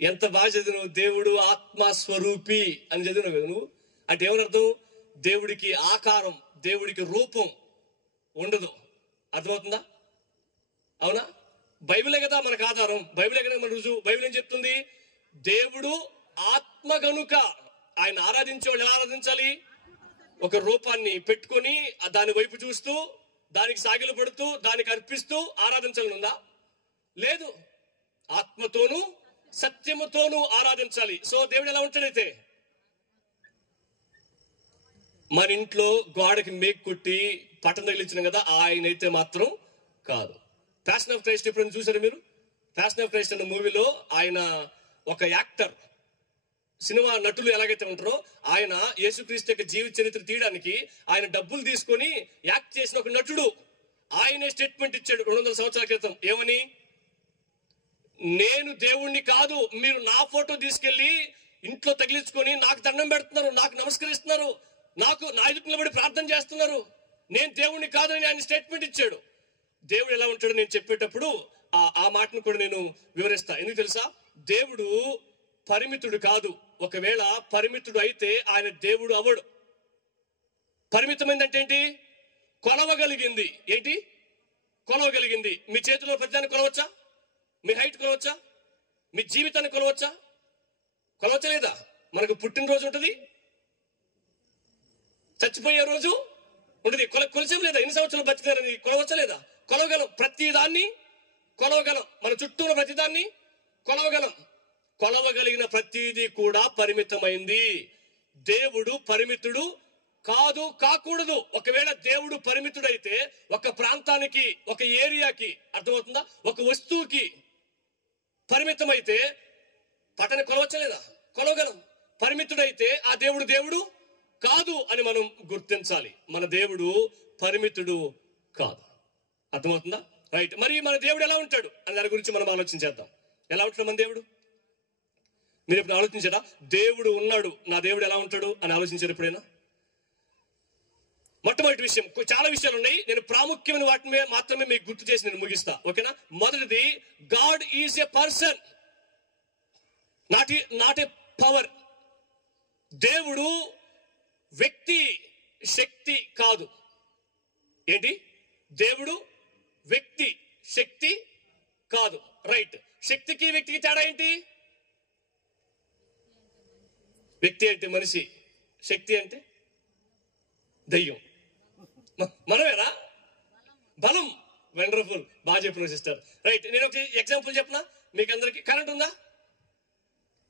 ఎంత బాగా చదివినావు. దేవుడు ఆత్మ స్వరూపి అని చదివినావు కదా నువ్వు. అంటే ఏమనర్థం? దేవుడికి ఆకారం, దేవుడికి రూపం ఉండదు. అర్థమవుతుందా? అవునా? బైబిలే కదా మనకు ఆధారం, బైబిలే కదా మన రుజువు. బైబిల్ ఏం చెప్తుంది? దేవుడు ఆత్మ గనుక ఆయన ఆరాధించే వాళ్ళు ఎలా ఆరాధించాలి? ఒక రూపాన్ని పెట్టుకొని దాని వైపు చూస్తూ, దానికి సాగిలు పడుతూ, దానికి అర్పిస్తూ ఆరాధించాలని ఉందా? లేదు. ఆత్మతోనూ సత్యముతోనూ ఆరాధించాలి. సో దేవుడు ఎలా ఉంటాడైతే? మన ఇంట్లో గోడకి మేక్ కొట్టి పట్టం తగిలించిన కదా, ఆయన అయితే మాత్రం కాదు. ప్యాషన్ ఆఫ్ క్రైస్ట్ ఎప్పుడైనా చూసారు మీరు? ప్యాషన్ ఆఫ్ క్రైస్ట్ అనే మూవీలో ఆయన ఒక యాక్టర్, సినిమా నటులు ఎలాగైతే ఉంటారో ఆయన యేసుక్రీస్తు యొక్క జీవిత చరిత్ర తీయడానికి ఆయన డబ్బులు తీసుకొని యాక్ట్ చేసిన ఒక నటుడు. ఆయనే స్టేట్మెంట్ ఇచ్చాడు 200 సంవత్సరాల క్రితం. ఏమని? నేను దేవుణ్ణి కాదు, మీరు నా ఫోటో తీసుకెళ్లి ఇంట్లో తగిలించుకొని నాకు దండం పెడుతున్నారు, నాకు నమస్కరిస్తున్నారు, నాకు నా ఎదుట నిలబడి ప్రార్థన చేస్తున్నారు, నేను దేవుణ్ణి కాదు అని ఆయన స్టేట్మెంట్ ఇచ్చాడు. దేవుడు ఎలా ఉంటాడో నేను చెప్పేటప్పుడు ఆ మాటను కూడా నేను వివరిస్తా. ఎందుకు తెలుసా? దేవుడు పరిమితుడు కాదు. ఒకవేళ పరిమితుడు అయితే ఆయన దేవుడు అవడు. పరిమితమైందంటే ఏంటి? కొలవగలిగింది. ఏంటి? కొలవగలిగింది. మీ చేతిలో ప్రతిదాన్ని కొలవచ్చా? మీ హైట్ కొలవచ్చా? మీ జీవితాన్ని కొలవచ్చా? కొలవచ్చా లేదా? మనకు పుట్టినరోజు ఉంటుంది, చచ్చిపోయే రోజు ఉంటుంది. కొలిసేం లేదా? ఎన్ని సంవత్సరాలు బతికారని కొలవచ్చా లేదా? కొలవగలం. ప్రతిదాన్ని కొలవగలం. మన చుట్టూ ఉన్న ప్రతిదాన్ని కొలవగలం. కొలవగలిగిన ప్రతిదీ కూడా పరిమితమైంది. దేవుడు పరిమితుడు కాదు, కాకూడదు. ఒకవేళ దేవుడు పరిమితుడైతే ఒక ప్రాంతానికి, ఒక ఏరియాకి, అర్థమవుతుందా, ఒక వస్తువుకి పరిమితమైతే పట్టని కొలవచ్చలేదా? కొలవగలం. పరిమితుడైతే ఆ దేవుడు దేవుడు కాదు అని మనం గుర్తించాలి. మన దేవుడు పరిమితుడు కాదు. అర్థమవుతుందా? రైట్. మరి మన దేవుడు ఎలా ఉంటాడు అని దాని గురించి మనం ఆలోచించేద్దాం. ఎలా ఉంటాడు మన దేవుడు? మీరు ఎప్పుడు ఆలోచించారా? దేవుడు ఉన్నాడు, నా దేవుడు ఎలా ఉంటాడు అని ఆలోచించారు ఎప్పుడైనా? మొట్టమొదటి విషయం, చాలా విషయాలు ఉన్నాయి, నేను ప్రాముఖ్యమైన వాటిని మాత్రమే మీకు గుర్తు చేసి నేను ముగిస్తా. ఓకేనా? మొదటిది, God is a person, not a power. దేవుడు వ్యక్తి, శక్తి కాదు. ఏంటి? దేవుడు వ్యక్తి, శక్తి కాదు. రైట్. శక్తికి వ్యక్తికి తేడా ఏంటి? వ్యక్తి అంటే మనిషి, శక్తి అంటే దయ్యం. మనమేనా? బలం. వండర్ఫుల్, బాగా చెప్పిన సిస్టర్. రైట్. నేను ఒక ఎగ్జాంపుల్ చెప్పనా మీకు అందరికి. కరెంట్ ఉందా?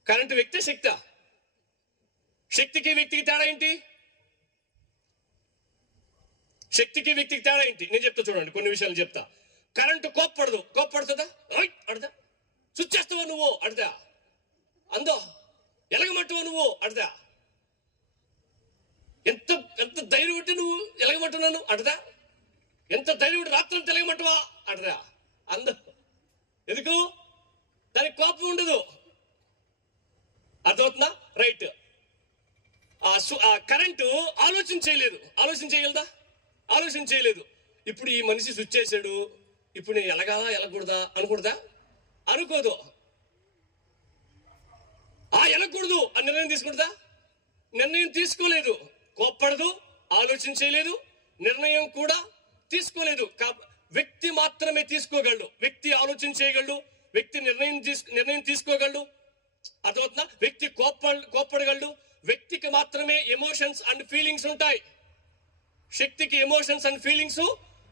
కరెంట్ వ్యక్తి, శక్తి? శక్తికి వ్యక్తికి తేడా ఏంటి? శక్తికి వ్యక్తికి తేడా ఏంటి? నేను చెప్తా చూడండి, కొన్ని విషయాలు చెప్తా. కరెంటు కోప్పడదు. కోప్పడుతుందా? అడదా. స్విచ్ చేస్తావా నువ్వు? అడదా. అందో ఎలగమంటావా నువ్వు? అడదా. ఎంత ఎంత ధైర్యం ఉంటే నువ్వు ఎలగమంటున్నాను? అడదా. ఎంత ధైర్యం ఉంటే రాత్రి తెలగమంటావా? అడదా. అంద ఎందుకు? దానికి కోపం ఉండదు. అర్థమవుతుందా? రైట్. కరెంటు ఆలోచన చేయలేదు. ఆలోచన చేయగలదా? ఆలోచన చేయలేదు. ఇప్పుడు ఈ మనిషి స్విచ్ చేశాడు, ఇప్పుడు నేను ఎలగాలా ఎలగకూడదా అనుకూడదా? అనుకోదు. ఎలగకూడదు అని నిర్ణయం తీసుకుంటుందా? నిర్ణయం తీసుకోలేదు. కోప్పడదు, ఆలోచించలేదు, నిర్ణయం కూడా తీసుకోలేదు. వ్యక్తి మాత్రమే తీసుకోగలడు. వ్యక్తి ఆలోచన చేయగలడు, వ్యక్తి నిర్ణయం తీసుకోగలడు. అర్థమవుతుందా? వ్యక్తి కోప్పడగలడు. వ్యక్తికి మాత్రమే ఎమోషన్స్ అండ్ ఫీలింగ్స్ ఉంటాయి. శక్తికి ఎమోషన్స్ అండ్ ఫీలింగ్స్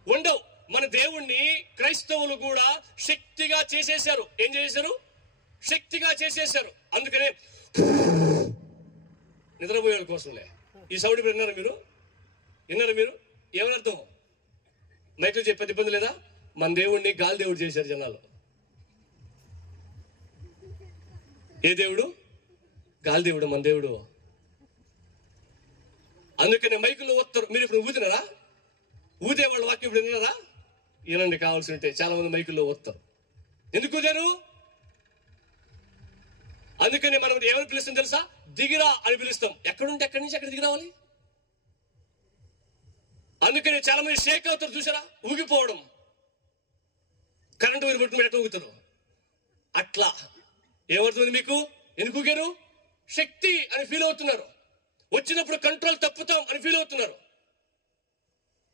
ఉండవు. మన దేవుణ్ణి క్రైస్తవులు కూడా శక్తిగా చేసేశారు. ఏం చేశారు? శక్తిగా చేసేశారు. అందుకనే నిద్రపోయేవాళ్ళ కోసంలే ఈ సౌండ్ విన్నారా మీరు? విన్నారా మీరు? ఏమని అర్థం? మైకులు చెప్పేది ఇబ్బంది లేదా? మన దేవుణ్ణి గాలి దేవుడు చేశారు జనాలు. ఏ దేవుడు? గాలి దేవుడు మన దేవుడు. అందుకనే మైకులు ఊతారు. మీరు ఇప్పుడు ఊదినారా? ఊదే వాళ్ళ వాక్యం ఇప్పుడు విన్నారా? వినండి కావాల్సి ఉంటే. చాలా మంది మైకుల్లో ఊతారు. ఎందుకు ఊదారు? అందుకని మనం ఏమని పిలుస్తాం తెలుసా? దిగిరా అని పిలుస్తాం. ఎక్కడుంటే ఎక్కడి నుంచి ఎక్కడ దిగిరావాలి? అందుకని చాలా మంది షేక్ అవుతారు. చూసారా? ఊగిపోవడం. కరెంటు వైరు పట్టుకుని ఎట్లా ఊగుతారు అట్లా. ఏమవుతుంది మీకు? ఎందుకు ఊగారు? శక్తి అని ఫీల్ అవుతున్నారు. వచ్చినప్పుడు కంట్రోల్ తప్పుతాం అని ఫీల్ అవుతున్నారు.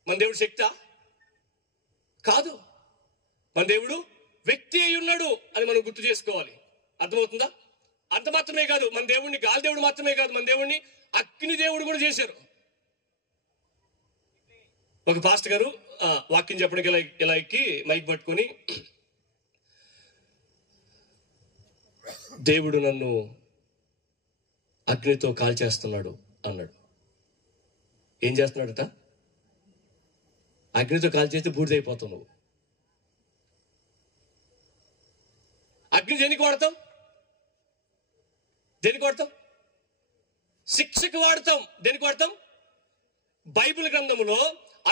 మన దేవుడు శక్తా? కాదు. మన దేవుడు వ్యక్తి అయి ఉన్నాడు అని మనం గుర్తు చేసుకోవాలి. అర్థమవుతుందా? అంత మాత్రమే కాదు, మన దేవుడిని గాలి దేవుడు మాత్రమే కాదు, మన దేవుడిని అగ్ని దేవుడు కూడా చేశారు. ఒక పాస్టర్ గారు వాక్యం చెప్పడానికి ఇలా ఎక్కి మైక్ పట్టుకొని, దేవుడు నన్ను అగ్నితో కాల్చేస్తున్నాడు అన్నాడు. ఏం చేస్తున్నాడట? అగ్నితో కాల్చేస్తే బూడిదైపోతావు నువ్వు. అగ్ని దేనికి వాడతాం? దేనికి వాడతాం? శిక్షకు వాడతాం. దేనికి వాడతాం? బైబిల్ గ్రంథంలో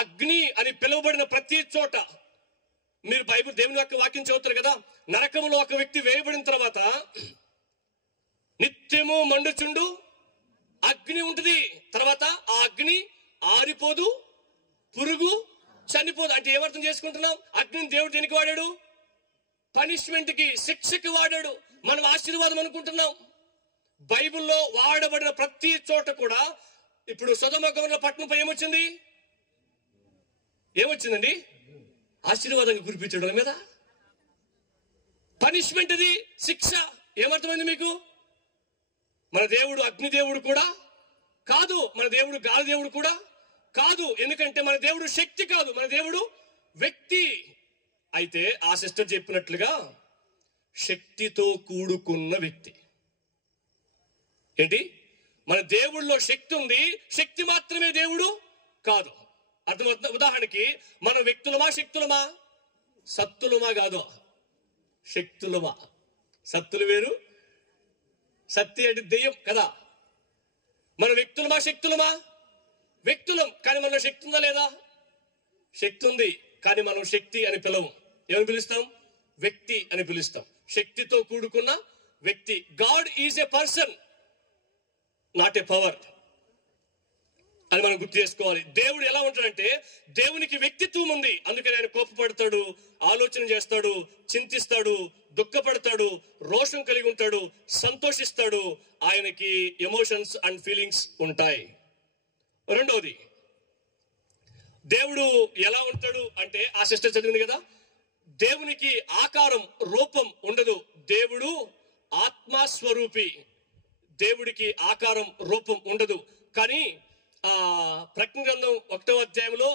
అగ్ని అని పిలువబడిన ప్రతి చోట, మీరు బైబిల్ దేవుని యొక్క వాక్యం చదువుతారు కదా, నరకంలో ఒక వ్యక్తి వేయబడిన తర్వాత నిత్యము మండుచుండు అగ్ని ఉంటుంది. తర్వాత ఆ అగ్ని ఆరిపోదు, పురుగు చనిపోదు. అంటే ఏమర్థం చేసుకుంటున్నాం? అగ్నిని దేవుడు దేనికి వాడాడు? పనిష్మెంట్ కి, శిక్షకి వాడాడు. మనం ఆశీర్వాదం అనుకుంటున్నాం. బైబిల్లో వాడబడిన ప్రతి చోట కూడా, ఇప్పుడు సొదొమ గొమొర్రా పట్టణంపై ఏమొచ్చింది? ఏమొచ్చిందండి? ఆశీర్వాదంగా కురిపించడం మీద. పనిష్మెంట్ అది, శిక్ష. ఏమర్థమైంది మీకు? మన దేవుడు అగ్ని దేవుడు కూడా కాదు, మన దేవుడు గాలి దేవుడు కూడా కాదు. ఎందుకంటే మన దేవుడు శక్తి కాదు, మన దేవుడు వ్యక్తి. అయితే ఆ సిస్టర్ చెప్పినట్లుగా శక్తితో కూడుకున్న వ్యక్తి. ఏంటి? మన దేవుడిలో శక్తి ఉంది, శక్తి మాత్రమే దేవుడు కాదు. అర్థమవుతుంది? ఉదాహరణకి మన వ్యక్తులమా శక్తులమా? సత్తులమా కాదు, శక్తులమా. సత్తులు వేరు, సత్తి అంటే దెయ్యం కదా. మన వ్యక్తులమా శక్తులమా? వ్యక్తులం. కానీ మనలో శక్తి ఉందా లేదా? శక్తి ఉంది, కానీ మనం శక్తి అని పిలవం. ఏమని పిలుస్తాం? వ్యక్తి అని పిలుస్తాం. శక్తితో కూడుకున్న వ్యక్తి. God is a person, not a power అని మనం గుర్తు చేసుకోవాలి. దేవుడు ఎలా ఉంటాడంటే, దేవునికి వ్యక్తిత్వం ఉంది. అందుకని ఆయన కోపపడతాడు, ఆలోచన చేస్తాడు, చింతిస్తాడు, దుఃఖపడతాడు, రోషం కలిగి ఉంటాడు, సంతోషిస్తాడు. ఆయనకి ఎమోషన్స్ అండ్ ఫీలింగ్స్ ఉంటాయి. రెండవది, దేవుడు ఎలా ఉంటాడు అంటే, ఆ సిస్టర్ చదివింది కదా, దేవునికి ఆకారం, రూపం ఉండదు. దేవుడు ఆత్మస్వరూపి. దేవుడికి ఆకారం, రూపం ఉండదు. కానీ ప్రకటన గ్రంథం 1వ అధ్యాయంలో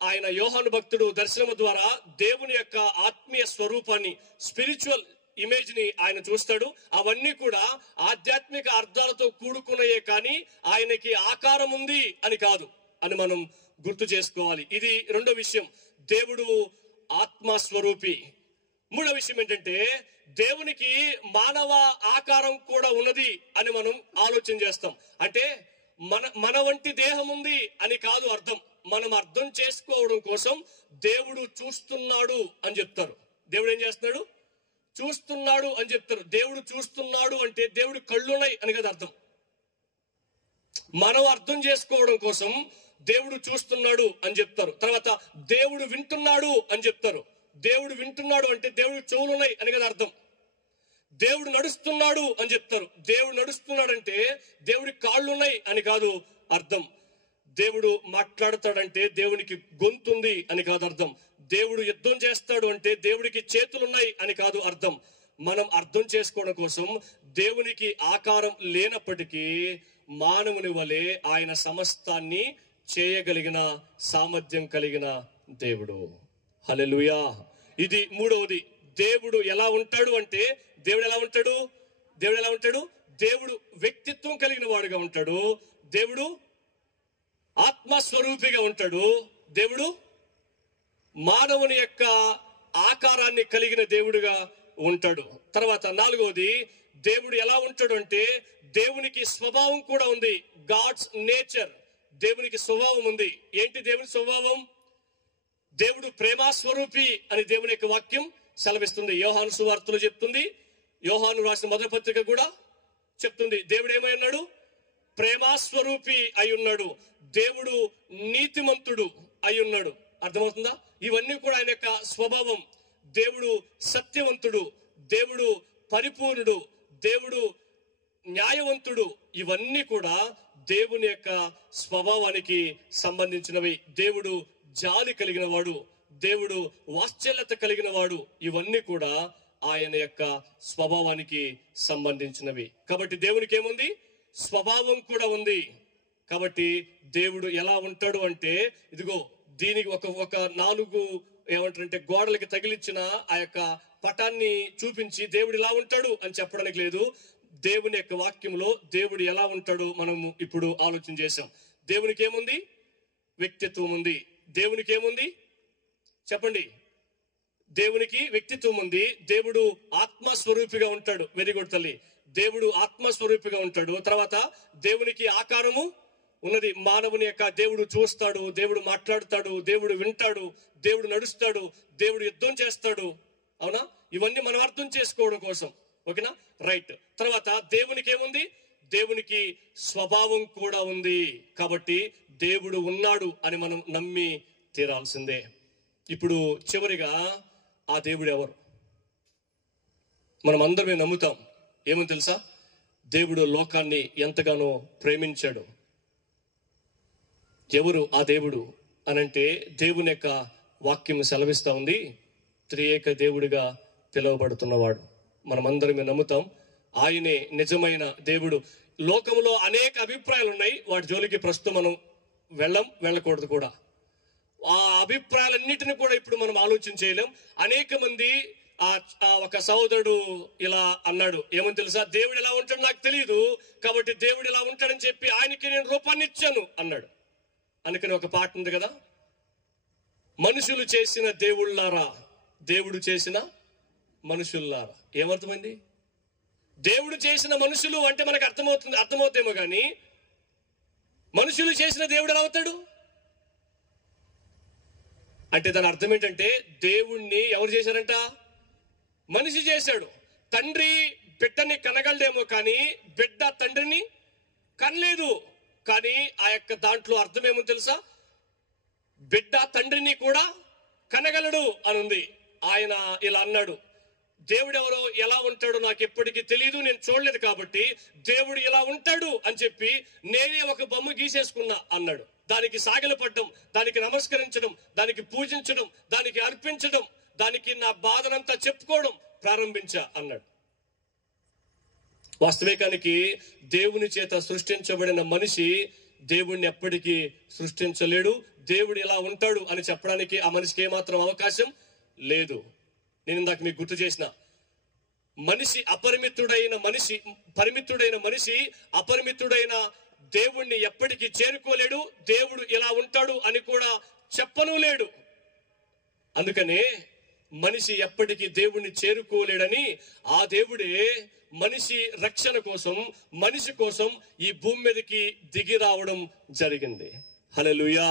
ఆయన యోహాను భక్తుడు దర్శనము ద్వారా దేవుని యొక్క ఆత్మీయ స్వరూపాన్ని, స్పిరిచువల్ ఇమేజ్ ని ఆయన చూస్తాడు. అవన్నీ కూడా ఆధ్యాత్మిక అర్థాలతో కూడుకున్నాయే, కానీ ఆయనకి ఆకారం ఉంది అని కాదు అని మనం గుర్తు చేసుకోవాలి. ఇది రెండో విషయం, దేవుడు ఆత్మస్వరూపి. మూడో విషయం ఏంటంటే, దేవునికి మానవ ఆకారం కూడా ఉన్నది అని మనం ఆలోచన చేస్తాం. అంటే మన వంటి దేహం ఉంది అని కాదు అర్థం. మనం అర్థం చేసుకోవడం కోసం దేవుడు చూస్తున్నాడు అని చెప్తారు. దేవుడు ఏం చేస్తున్నాడు? చూస్తున్నాడు అని చెప్తారు. దేవుడు చూస్తున్నాడు అంటే దేవుడు కళ్ళున్నాయి అని కదా అర్థం. మనం అర్థం చేసుకోవడం కోసం దేవుడు చూస్తున్నాడు అని చెప్తారు. తర్వాత దేవుడు వింటున్నాడు అని చెప్తారు. దేవుడు వింటున్నాడు అంటే దేవుడు చెవులు ఉన్నాయి అని కదా అర్థం. దేవుడు నడుస్తున్నాడు అని చెప్తారు. దేవుడు నడుస్తున్నాడంటే దేవుడికి కాళ్ళు ఉన్నాయి అని కాదు అర్థం. దేవుడు మాట్లాడతాడంటే దేవునికి గొంతుంది అని కాదు అర్థం. దేవుడు యుద్ధం చేస్తాడు అంటే దేవుడికి చేతులున్నాయి అని కాదు అర్థం. మనం అర్థం చేసుకోవడం కోసం దేవునికి ఆకారం లేనప్పటికీ మానవుని వలె ఆయన సమస్తాన్ని చేయగలిగిన సామర్థ్యం కలిగిన దేవుడు. హల్లెలూయా. ఇది మూడవది. దేవుడు ఎలా ఉంటాడు అంటే దేవుడు ఎలా ఉంటాడు? దేవుడు ఎలా ఉంటాడు? దేవుడు వ్యక్తిత్వం కలిగిన వాడుగా ఉంటాడు. దేవుడు ఆత్మస్వరూపిగా ఉంటాడు. దేవుడు మానవుని యొక్క ఆకారాన్ని కలిగిన దేవుడుగా ఉంటాడు. తర్వాత నాలుగవది, దేవుడు ఎలా ఉంటాడు అంటే దేవునికి స్వభావం కూడా ఉంది. God's nature. దేవునికి స్వభావం ఉంది. ఏంటి దేవుని స్వభావం? దేవుడు ప్రేమాస్వరూపి అని దేవుని యొక్క వాక్యం సెలవిస్తుంది. యోహాను సువార్తలో చెప్తుంది. యోహాను రాసిన మొదటి పత్రిక కూడా చెప్తుంది. దేవుడు ఏమై ఉన్నాడు? ప్రేమాస్వరూపి అయి ఉన్నాడు. దేవుడు నీతిమంతుడు అయి ఉన్నాడు. అర్థమవుతుందా? ఇవన్నీ కూడా ఆయన యొక్క స్వభావం. దేవుడు సత్యవంతుడు, దేవుడు పరిపూర్ణుడు, దేవుడు న్యాయవంతుడు. ఇవన్నీ కూడా దేవుని యొక్క స్వభావానికి సంబంధించినవి. దేవుడు జాలి కలిగిన వాడు, దేవుడు వాత్సల్యత కలిగిన వాడు. ఇవన్నీ కూడా ఆయన యొక్క స్వభావానికి సంబంధించినవి. కాబట్టి దేవునికి ఏముంది? స్వభావం కూడా ఉంది. కాబట్టి దేవుడు ఎలా ఉంటాడు అంటే ఇదిగో దీనికి ఒక 4 ఏమంటారంటే గోడలకి తగిలిచ్చిన ఆ యొక్క పటాన్ని చూపించి దేవుడు ఇలా ఉంటాడు అని చెప్పడానికి లేదు. దేవుని యొక్క వాక్యంలో దేవుడు ఎలా ఉంటాడో మనము ఇప్పుడు ఆలోచన చేశాం. దేవునికి ఏముంది? వ్యక్తిత్వం ఉంది. దేవునికి ఏముంది చెప్పండి? దేవునికి వ్యక్తిత్వం ఉంది. దేవుడు ఆత్మస్వరూపిగా ఉంటాడు. వెరీ గుడ్ తల్లి. దేవుడు ఆత్మస్వరూపిగా ఉంటాడు. తర్వాత దేవునికి ఆకారము ఉన్నది. మానవుని యొక్క దేవుడు చూస్తాడు, దేవుడు మాట్లాడుతాడు, దేవుడు వింటాడు, దేవుడు నడుస్తాడు, దేవుడు యుద్ధం చేస్తాడు. అవునా? ఇవన్నీ మనం అర్థం చేసుకోవడం కోసం. ఓకేనా? రైట్. తర్వాత దేవునికి ఏముంది? దేవునికి స్వభావం కూడా ఉంది. కాబట్టి దేవుడు ఉన్నాడు అని మనం నమ్మి తీరాల్సిందే. ఇప్పుడు చివరిగా ఆ దేవుడు ఎవరు? మనం అందరమే నమ్ముతాం. ఏమని తెలుసా? దేవుడు లోకాన్ని ఎంతగానో ప్రేమించాడు. ఎవరు ఆ దేవుడు అనంటే దేవుని యొక్క వాక్యం సెలవిస్తా ఉంది. త్రియేక దేవుడిగా పిలువబడుతున్నవాడు. మనమందరమే నమ్ముతాం. ఆయనే నిజమైన దేవుడు. లోకంలో అనేక అభిప్రాయాలు ఉన్నాయి. వాటి జోలికి ప్రస్తుతం మనం వెళ్ళకూడదు కూడా. ఆ అభిప్రాయాలన్నిటిని కూడా ఇప్పుడు మనం ఆలోచన చేయలేం. అనేక మంది ఒక సహోదరుడు ఇలా అన్నాడు. ఏమని తెలుసా? దేవుడు ఎలా ఉంటాడు నాకు తెలియదు, కాబట్టి దేవుడు ఇలా ఉంటాడని చెప్పి ఆయనకి నేను రూపాన్ని ఇచ్చాను అన్నాడు. అందుకని ఒక పాట ఉంది కదా, మనుషులు చేసిన దేవుళ్ళారా, దేవుడు చేసిన మనుషుల్లారా. ఏమర్థమైంది? దేవుడు చేసిన మనుషులు అంటే మనకు అర్థమవుతేమో కానీ మనుషులు చేసిన దేవుడు ఎలా అవుతాడు అంటే దాని అర్థం ఏంటంటే దేవుణ్ణి ఎవరు చేశారంట? మనిషి చేశాడు. తండ్రి బిడ్డని కనగలడేమో కానీ బిడ్డ తండ్రిని కనలేదు. కానీ ఆ యొక్క దాంట్లో అర్థం ఏమో తెలుసా? బిడ్డ తండ్రిని కూడా కనగలడు అని ఉంది. ఆయన ఇలా అన్నాడు, దేవుడు ఎవరో ఎలా ఉంటాడో నాకు ఎప్పటికీ తెలియదు, నేను చూడలేదు, కాబట్టి దేవుడు ఇలా ఉంటాడు అని చెప్పి నేనే ఒక బొమ్మ గీసేసుకున్నా అన్నాడు. దానికి సాగిలపడ్డం, దానికి నమస్కరించడం, దానికి పూజించడం, దానికి అర్పించడం, దానికి నా బాధనంతా చెప్పుకోవడం ప్రారంభించా అన్నాడు. వాస్తవికానికి దేవుని చేత సృష్టించబడిన మనిషి దేవుణ్ణి ఎప్పటికీ సృష్టించలేడు. దేవుడు ఇలా ఉంటాడు అని చెప్పడానికి ఆ మనిషికి ఏమాత్రం అవకాశం లేదు. నేను ఇందాక మీకు గుర్తు చేసిన మనిషి పరిమితుడైన మనిషి అపరిమితుడైన దేవుణ్ణి ఎప్పటికీ చేరుకోలేడు. దేవుడు ఇలా ఉంటాడు అని కూడా చెప్పను లేడు. అందుకనే మనిషి ఎప్పటికీ దేవుణ్ణి చేరుకోలేడని ఆ దేవుడే మనిషి రక్షణ కోసం, మనిషి కోసం ఈ భూమి మీదకి దిగి రావడం జరిగింది. హల్లెలూయా.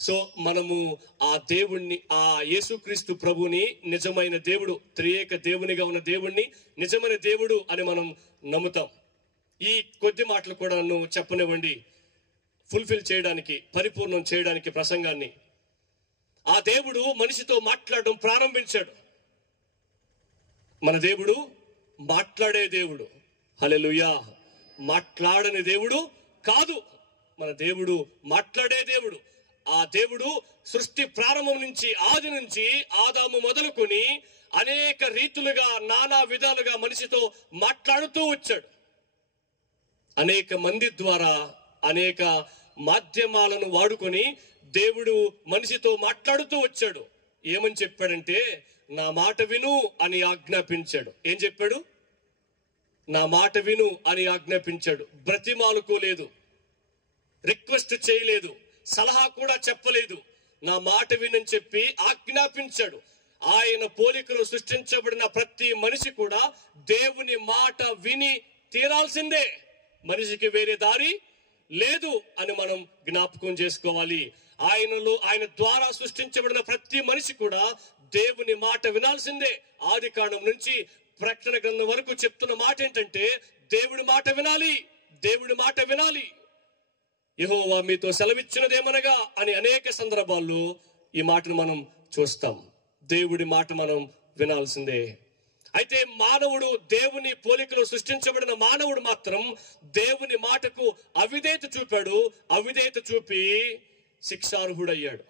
సో మనము ఆ దేవుణ్ణి, ఆ యేసుక్రీస్తు ప్రభుని నిజమైన దేవుడు, త్రియేక దేవునిగా ఉన్న దేవుణ్ణి నిజమైన దేవుడు అని మనం నమ్ముతాం. ఈ కొద్ది మాటలు కూడా నన్ను చెప్పనివ్వండి, ఫుల్ఫిల్ చేయడానికి, పరిపూర్ణం చేయడానికి ప్రసంగాన్ని. ఆ దేవుడు మనిషితో మాట్లాడడం ప్రారంభించాడు. మన దేవుడు మాట్లాడే దేవుడు. హల్లెలూయా. మాట్లాడని దేవుడు కాదు. మన దేవుడు మాట్లాడే దేవుడు. ఆ దేవుడు సృష్టి ప్రారంభం నుంచి, ఆది నుంచి ఆదాము మొదలుకొని అనేక రీతులుగా, నానా విధాలుగా మనిషితో మాట్లాడుతూ వచ్చాడు. అనేక మంది ద్వారా, అనేక మాధ్యమాలను వాడుకొని దేవుడు మనిషితో మాట్లాడుతూ వచ్చాడు. ఏమని చెప్పాడంటే, నా మాట విను అని ఆజ్ఞాపించాడు. ఏం చెప్పాడు? నా మాట విను అని ఆజ్ఞాపించాడు. బ్రతిమాలుకోలేదు, రిక్వెస్ట్ చేయలేదు, సలహా కూడా చెప్పలేదు. నా మాట వినని చెప్పి ఆజ్ఞాపించాడు. ఆయన పోలికలో సృష్టించబడిన ప్రతి మనిషి కూడా దేవుని మాట విని తీరాల్సిందే. మనిషికి వేరే దారి లేదు అని మనం జ్ఞాపకం చేసుకోవాలి. ఆయన ద్వారా సృష్టించబడిన ప్రతి మనిషి కూడా దేవుని మాట వినాల్సిందే. ఆది కాండం నుంచి ప్రకటన గ్రంథం వరకు చెప్తున్న మాట ఏంటంటే, దేవుడి మాట వినాలి, దేవుడి మాట వినాలి. యెహోవా మీతో సెలవిచ్చినదేమనగా అని అనేక సందర్భాల్లో ఈ మాటను మనం చూస్తాం. దేవుడి మాట మనం వినాల్సిందే. అయితే మానవుడు, దేవుని పోలికలో సృష్టించబడిన మానవుడు మాత్రం దేవుని మాటకు అవిధేయత చూపాడు. అవిధేయత చూపి శిక్షార్హుడయ్యాడు.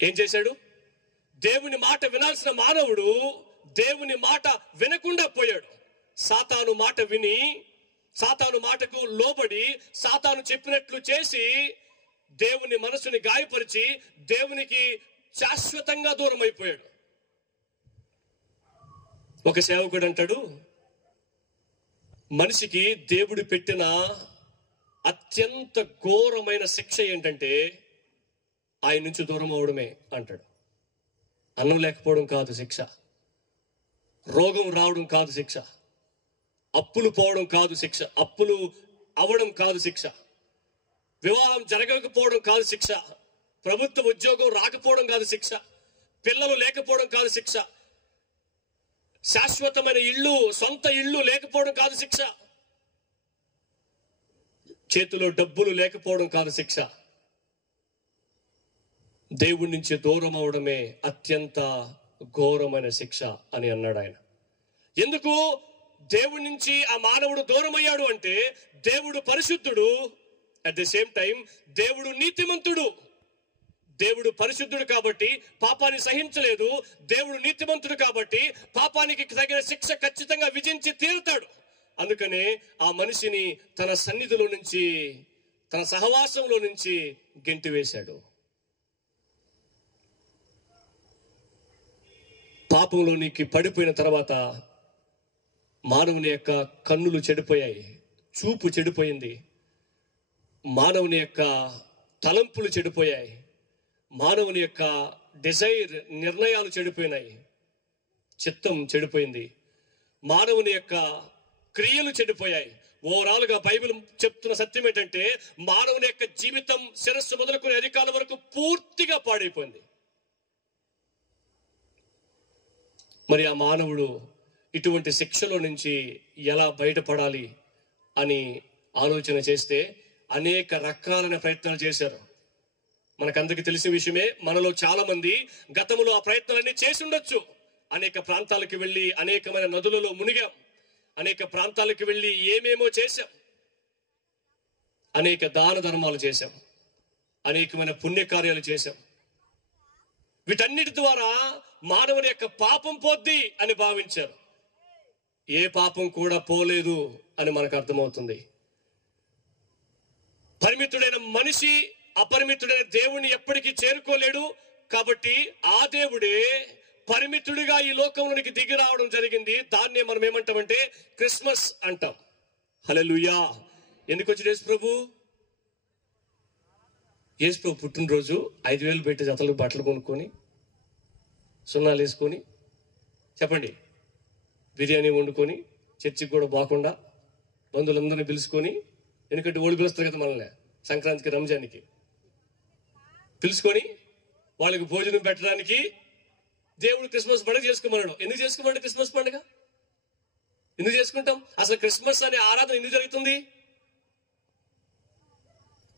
ఏం చేశాడు? దేవుని మాట వినాల్సిన మానవుడు దేవుని మాట వినకుండా పోయాడు. సాతాను మాట విని, సాతాను మాటకు లోబడి, సాతాను చెప్పినట్లు చేసి దేవుని మనసుని గాయపరిచి దేవునికి శాశ్వతంగా దూరం అయిపోయాడు. ఒక సేవకుడు అంటాడు, మనిషికి దేవుడు పెట్టిన అత్యంత ఘోరమైన శిక్ష ఏంటంటే ఆయన నుంచి దూరం అవడమే అంటాడు. అన్నం లేకపోవడం కాదు శిక్ష, రోగం రావడం కాదు శిక్ష, అప్పులు పోవడం కాదు శిక్ష, అప్పులు అవ్వడం కాదు శిక్ష, వివాహం జరగకపోవడం కాదు శిక్ష, ప్రభుత్వ ఉద్యోగం రాకపోవడం కాదు శిక్ష, పిల్లలు లేకపోవడం కాదు శిక్ష, శాశ్వతమైన ఇల్లు, సొంత ఇల్లు లేకపోవడం కాదు శిక్ష, చేతిలో డబ్బులు లేకపోవడం కాదు శిక్ష. దేవుడి నుంచి దూరం అవడమే అత్యంత ఘోరమైన శిక్ష అని అన్నాడు ఆయన. ఎందుకు దేవుడి నుంచి ఆ మానవుడు దూరం అయ్యాడు అంటే, దేవుడు పరిశుద్ధుడు, అట్ ది సేమ్ టైం దేవుడు నీతిమంతుడు. దేవుడు పరిశుద్ధుడు కాబట్టి పాపాన్ని సహించలేదు. దేవుడు నీతిమంతుడు కాబట్టి పాపానికి తగిన శిక్ష ఖచ్చితంగా విధించి తీరుతాడు. అందుకనే ఆ మనిషిని తన సన్నిధిలో నుంచి, తన సహవాసంలో నుంచి గెంటివేశాడు. పాపంలోనికి పడిపోయిన తర్వాత మానవుని యొక్క కన్నులు చెడిపోయాయి, చూపు చెడిపోయింది, మానవుని యొక్క తలంపులు చెడిపోయాయి, మానవుని యొక్క డిజైర్, నిర్ణయాలు చెడిపోయినాయి, చిత్తం చెడిపోయింది, మానవుని యొక్క క్రియలు చెడిపోయాయి. ఓవరాల్ గా బైబిల్ చెప్తున్న సత్యం ఏంటంటే, మానవుని యొక్క జీవితం శిరస్సు మొదలుకునే అధికారుల వరకు పూర్తిగా పాడైపోయింది. మరి ఆ మానవుడు ఇటువంటి శిక్షలో నుంచి ఎలా బయటపడాలి అని ఆలోచన చేస్తే అనేక రకాలైన ప్రయత్నాలు చేశారు. మనకందరికీ తెలిసిన విషయమే. మనలో చాలా మంది గతంలో ఆ ప్రయత్నాలన్నీ చేసి ఉండొచ్చు. అనేక ప్రాంతాలకు వెళ్ళి అనేకమైన నదులలో మునిగాం, అనేక ప్రాంతాలకు వెళ్ళి ఏమేమో చేశాం, అనేక దాన ధర్మాలు చేశాం, అనేకమైన పుణ్యకార్యాలు చేశాం. వీటన్నిటి ద్వారా మానవుని యొక్క పాపం పోద్ది అని భావించారు. ఏ పాపం కూడా పోలేదు అని మనకు అర్థమవుతుంది. పరిమితుడైన మనిషి అపరిమితుడైన దేవుణ్ణి ఎప్పటికీ చేరుకోలేడు. కాబట్టి ఆ దేవుడే పరిమితుడిగా ఈ లోకంలోనికి దిగి రావడం జరిగింది. దాన్నే మనం ఏమంటామంటే క్రిస్మస్ అంటాం. హల్లెలూయా. ఎందుకు వచ్చి యేసు ప్రభు పుట్టినరోజు 5,000 పెట్టి జతలకు బట్టలు కొనుక్కొని, సున్నాలు వేసుకొని, చెప్పండి, బిర్యానీ వండుకొని, చర్చికి కూడా బాకుండా బంధువులందరినీ పిలుచుకొని, ఎందుకంటే ఓడి పిలుస్తారు కదా మనల్ని సంక్రాంతికి, రంజాన్కి పిలుచుకొని వాళ్ళకి భోజనం పెట్టడానికి దేవుడు క్రిస్మస్ పండుగ చేసుకోమన్నాడు. ఎందుకు చేసుకోమన్నాడు క్రిస్మస్ పండుగ? ఎందుకు చేసుకుంటాం? అసలు క్రిస్మస్ అనే ఆరాధన ఎందుకు జరుగుతుంది?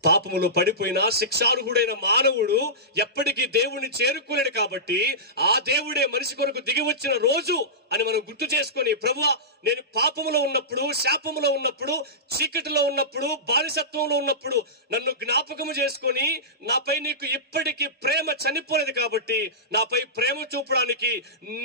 పాపములో పడిపోయిన శిక్షార్హుడైన మానవుడు ఎప్పటికీ దేవుణ్ణి చేరుకోలేడు. కాబట్టి ఆ దేవుడే మనిషి కొరకు దిగి వచ్చిన రోజు అని మనం గుర్తు చేసుకొని, ప్రభువా నేను పాపములో ఉన్నప్పుడు, శాపములో ఉన్నప్పుడు, చీకటిలో ఉన్నప్పుడు, బానిసత్వంలో ఉన్నప్పుడు నన్ను జ్ఞాపకము చేసుకొని నాపై నీకు ఇప్పటికీ ప్రేమ చనిపోలేదు. కాబట్టి నాపై ప్రేమ చూపడానికి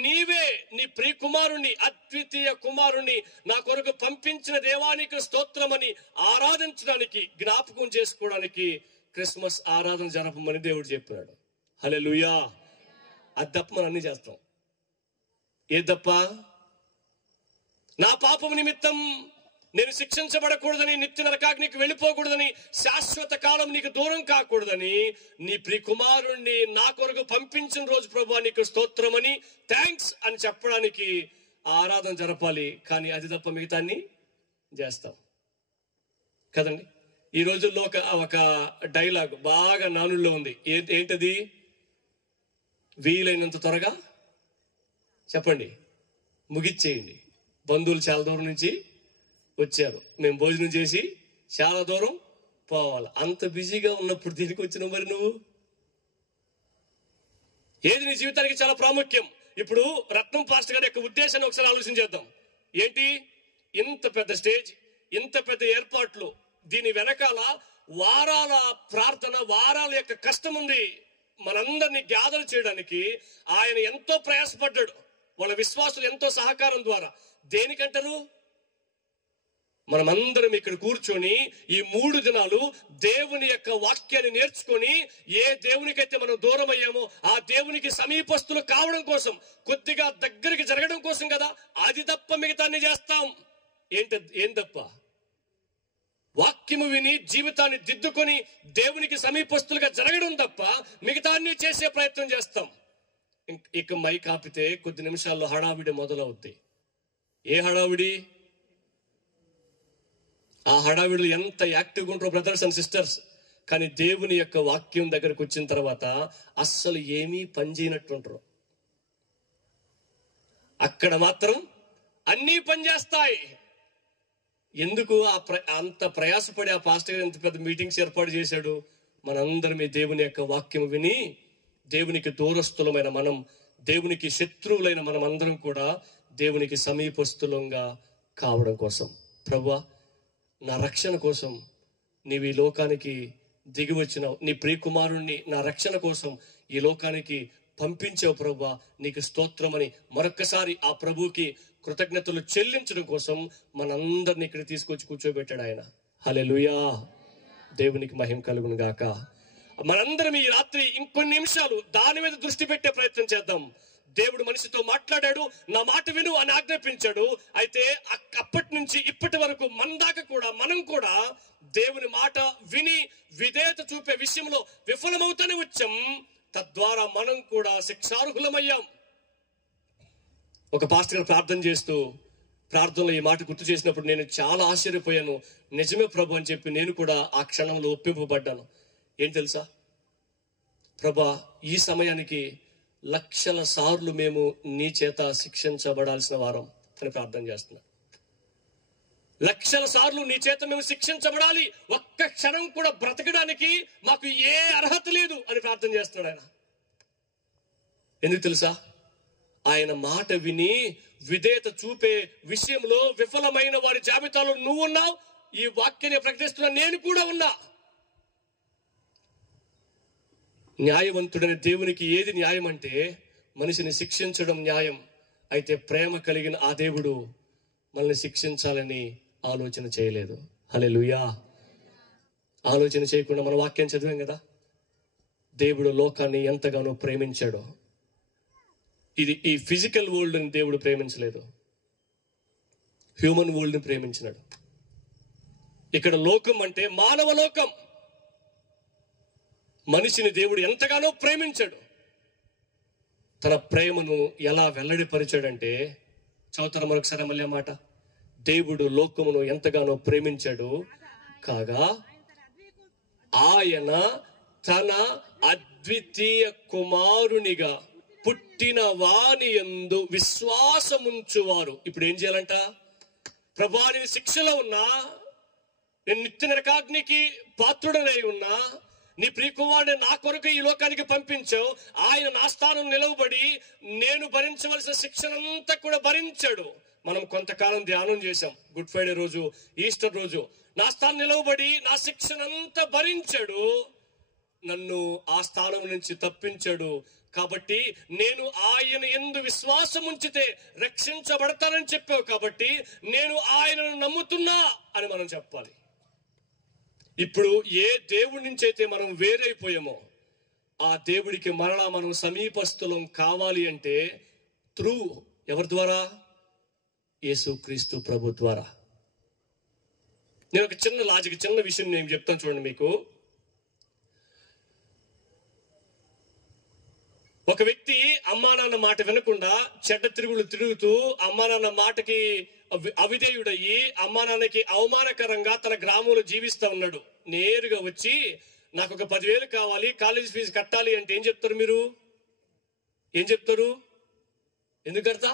నీవే నీ ప్రియ కుమారుణ్ణి, అద్వితీయ కుమారుణ్ణి నా కొరకు పంపించిన దేవానికి స్తోత్రమని ఆరాధించడానికి, జ్ఞాపకం చేసుకోవడానికి క్రిస్మస్ ఆరాధన జరపమని దేవుడు చెప్పాడు. హల్లెలూయా. అది తప్ప మనం అన్ని చేస్తాం. ఏ తప్ప? నా పాపం నిమిత్తం నేను శిక్షించబడకూడదని, నిత్య నరకాగ్నికి వెళ్ళిపోకూడదని, శాశ్వత కాలం నీకు దూరం కాకూడదని నీ ప్రియ కుమారుణ్ణి నా కొరకు పంపించిన రోజు ప్రభువా నీకు స్తోత్రమని, థ్యాంక్స్ అని చెప్పడానికి ఆరాధన జరపాలి. కానీ అది తప్ప మిగతాన్ని చేస్తాం కదండి. ఈ రోజుల్లో ఒక డైలాగ్ బాగా నానుల్లో ఉంది. ఏంటది? వీలైనంత త్వరగా చెప్పండి, ముగిచ్చేయండి. బంధువులు చాలా దూరం నుంచి వచ్చారు, మేము భోజనం చేసి చాలా దూరం పోవాలి. అంత బిజీగా ఉన్నప్పుడు దీనికి వచ్చినావు మరి నువ్వు? ఏది నీ జీవితానికి చాలా ప్రాముఖ్యం? ఇప్పుడు రత్నం పాస్టర్ గారి యొక్క ఉద్దేశాన్ని ఒకసారి ఆలోచించేద్దాం. ఏంటి? ఇంత పెద్ద స్టేజ్, ఇంత పెద్ద ఏర్పాట్లు, దీని వెనకాల వారాల ప్రార్థన, వారాల యొక్క కష్టం ఉంది. మనందరినీ గ్యాదర్ చేయడానికి ఆయన ఎంతో ప్రయాసపడ్డాడు. వాళ్ళ విశ్వాసులు ఎంతో సహకారం ద్వారా. దేనికంటారు? మనమందరం ఇక్కడ కూర్చొని ఈ 3 దినాలు దేవుని యొక్క వాక్యాన్ని నేర్చుకొని, ఏ దేవునికైతే మనం దూరం అయ్యామో ఆ దేవునికి సమీపస్తులు కావడం కోసం, కొద్దిగా దగ్గరికి జరగడం కోసం కదా. అది తప్ప మిగతాన్ని చేస్తాం. ఏం తప్ప? వాక్యము విని జీవితాన్ని దిద్దుకొని దేవునికి సమీపస్తులుగా జరగడం తప్ప మిగతాన్ని చేసే ప్రయత్నం చేస్తాం. ఇక మైక్ ఆపితే కొద్ది నిమిషాల్లో హడావిడి మొదలవుద్ది. ఏ హడావిడి? ఆ హడావిడిలో ఎంత యాక్టివ్గా ఉంటారో బ్రదర్స్ అండ్ సిస్టర్స్. కానీ దేవుని యొక్క వాక్యం దగ్గరకు వచ్చిన తర్వాత అస్సలు ఏమీ పనిచేయనట్టుంటారు. అక్కడ మాత్రం అన్నీ పనిచేస్తాయి. ఎందుకు అంత ప్రయాసపడి ఆ పాస్టర్ ఎంత పెద్ద మీటింగ్స్ ఏర్పాటు చేశాడు? మనందరం ఈ దేవుని యొక్క వాక్యం విని దేవునికి దూరస్తులమైన మనం, దేవునికి శత్రువులైన మనం అందరం కూడా దేవునికి సమీపస్తులంగా కావడం కోసం. ప్రభువా నా రక్షణ కోసం నీవు ఈ లోకానికి దిగి వచ్చినావు. నీ ప్రియ కుమారుణ్ణి నా రక్షణ కోసం ఈ లోకానికి పంపించావు ప్రభువా, నీకు స్తోత్రమని మరొక్కసారి ఆ ప్రభువుకి కృతజ్ఞతలు చెల్లించడం కోసం మనందరినీ ఇక్కడ తీసుకొచ్చి కూర్చోబెట్టాడు ఆయన. హల్లెలూయా. దేవునికి మహిమ కలుగును గాక. మనందరం ఈ రాత్రి ఇంకొన్ని నిమిషాలు దాని మీద దృష్టి పెట్టే ప్రయత్నం చేద్దాం. దేవుడు మనిషితో మాట్లాడాడు, నా మాట విను అని ఆజ్ఞాపించాడు. అయితే అప్పటి నుంచి ఇప్పటి వరకు మన దాకా కూడా మనం కూడా దేవుని మాట విని విధేయత చూపే విషయంలో విఫలమవుతూనే వచ్చాం. తద్వారా మనం కూడా శిక్షార్హులమయ్యాం. ఒక పాస్టర్ గారు ప్రార్థన చేస్తూ ప్రార్థనలో ఈ మాట గుర్తు చేసినప్పుడు నేను చాలా ఆశ్చర్యపోయాను. నిజమే ప్రభు అని చెప్పి నేను కూడా ఆ క్షణంలో ఒప్పింపబడ్డాను. ఏం తెలుసా? ప్రభా ఈ సమయానికి లక్షల సార్లు మేము నీ చేత శిక్షించబడాల్సిన వారం అని ప్రార్థన చేస్తున్నాం. లక్షల సార్లు నీ చేత మేము శిక్షించబడాలి, ఒక్క క్షణం కూడా బ్రతకడానికి మాకు ఏ అర్హత లేదు అని ప్రార్థన చేస్తున్నాడు ఆయన. ఎందుకు తెలుసా? ఆయన మాట విని విధేయత చూపే విషయంలో విఫలమైన వారి జాబితాలో నువ్వు ఉన్నావు. ఈ వాక్యాన్ని ప్రకటిస్తున్న నేను కూడా ఉన్నా. న్యాయవంతుడైన దేవునికి ఏది న్యాయం అంటే మనిషిని శిక్షించడం న్యాయం. అయితే ప్రేమ కలిగిన ఆ దేవుడు మనల్ని శిక్షించాలని ఆలోచన చేయలేదు. హల్లెలూయా. ఆలోచన చేయకుండా మన వాక్యం చదివాం కదా. దేవుడు లోకాన్ని ఎంతగానో ప్రేమించాడో. ఇది ఈ ఫిజికల్ వరల్డ్ని దేవుడు ప్రేమించలేదు, హ్యూమన్ వరల్డ్ని ప్రేమించినాడు. ఇక్కడ లోకం అంటే మానవ లోకం. మనిషిని దేవుడు ఎంతగానో ప్రేమించాడు. తన ప్రేమను ఎలా వెల్లడిపరిచాడంటే, చదువుతారా మరొకసారి మళ్ళీ ఆ మాట. దేవుడు లోకమును ఎంతగానో ప్రేమించాడు కాగా ఆయన తన అద్వితీయ కుమారునిగా పుట్టిన వాని యందు విశ్వాసముంచువారు. ఇప్పుడు ఏం చేయాలంట? ప్రభా నేను శిక్షలో ఉన్నా, నేను నిత్య నరకాగ్నికి పాత్రుడనై ఉన్నా, నీ ప్రియకుమారుని నా కొరకు ఈ లోకానికి పంపించావు. ఆయన నా స్థానం నిలవబడి నేను భరించవలసిన శిక్షనంతా కూడా భరించాడు. మనం కొంతకాలం ధ్యానం చేశాం, గుడ్ ఫ్రైడే రోజు, ఈస్టర్ రోజు. నా స్థానం నిలవబడి నా శిక్షనంతా భరించాడు, నన్ను ఆ స్థానం నుంచి తప్పించాడు. కాబట్టి నేను ఆయన యందు విశ్వాసం ఉంచితే రక్షించబడతానని చెప్పావు, కాబట్టి నేను ఆయనను నమ్ముతున్నా అని మనం చెప్పాలి. ఇప్పుడు ఏ దేవుడి నుంచి అయితే మనం వేరైపోయామో ఆ దేవుడికి మరలా మనం సమీపస్థులం కావాలి అంటే త్రూ ఎవరి ద్వారా? యేసుక్రీస్తు ప్రభు ద్వారా. నేను ఒక చిన్న విషయం నేను చెప్తాను చూడండి మీకు. ఒక వ్యక్తి అమ్మా నాన్న మాట వినకుండా చెడ్డ తిరుగులు తిరుగుతూ అమ్మా నాన్న మాటకి అవిధేయుడయ్యి అమ్మా నాన్నకి అవమానకరంగా తన గ్రామంలో జీవిస్తా ఉన్నాడు. నేరుగా వచ్చి నాకు ఒక 10,000 కావాలి, కాలేజ్ ఫీజు కట్టాలి అంటే ఏం చెప్తారు మీరు? ఏం చెప్తారు? ఎందుకు కడతా?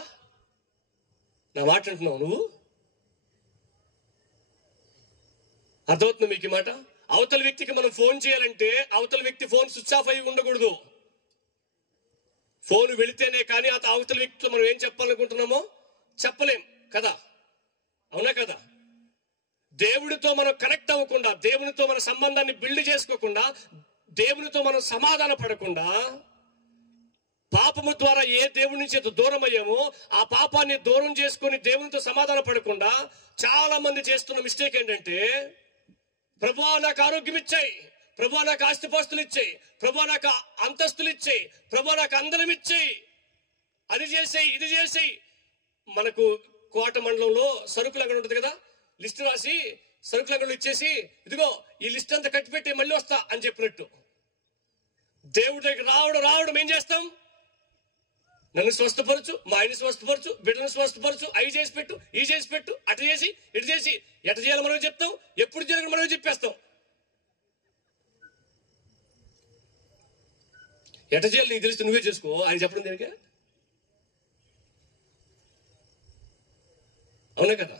నా మాట అంటున్నావు నువ్వు? అర్థమవుతుంది మీకు ఈ మాట? అవతల వ్యక్తికి మనం ఫోన్ చేయాలంటే అవతల వ్యక్తి ఫోన్ స్విచ్ ఆఫ్ అయి ఉండకూడదు. ఫోన్ వెళితేనే కానీ అవతల వ్యక్తితో మనం ఏం చెప్పాలనుకుంటున్నామో చెప్పలేం కదా, అవునా కదా? దేవుడితో మనం కనెక్ట్ అవ్వకుండా, దేవునితో మన సంబంధాన్ని బిల్డ్ చేసుకోకుండా, దేవునితో మనం సమాధాన పడకుండా, పాపము ద్వారా ఏ దేవుడి నుంచి దూరం అయ్యామో ఆ పాపాన్ని దూరం చేసుకొని దేవునితో సమాధాన పడకుండా చాలా మంది చేస్తున్న మిస్టేక్ ఏంటంటే, ప్రభువా నాకు ఆరోగ్యం ఇచ్చాయి, ప్రభువా నాకు ఆస్తిపాస్తులు ఇచ్చాయి, ప్రభువా నాకు అంతస్తులు ఇచ్చాయి, ప్రభువా నాకు అందరం ఇచ్చాయి, అది చేసేయి ఇది చేసేయి. మనకు కోట మండలంలో సరుకులు అక్కడ ఉంటుంది కదా, లిస్ట్ రాసి సరుకులు అక్కడ ఇచ్చేసి ఇదిగో ఈ లిస్ట్ అంతా కట్టిపెట్టి మళ్ళీ వస్తా అని చెప్పినట్టు. దేవుడి దగ్గర రావడం ఏం చేస్తాం? నన్ను స్వస్థపరచు, మా ఆయన్ని స్వస్థపరచు, బిడ్డను స్వస్థపరచు, అవి చేసి పెట్టు, ఈ చేసి పెట్టు, అటు చేసి ఇటు చేసి, ఎట చేయాలి మనం చెప్తాం, ఎప్పుడు చేయాలి మనం చెప్పేస్తాం. ఎట చేయాలి నీకు తెలిస్తే నువ్వే చేసుకో, ఆయన చెప్పడం దేనికే? అవునా కదా?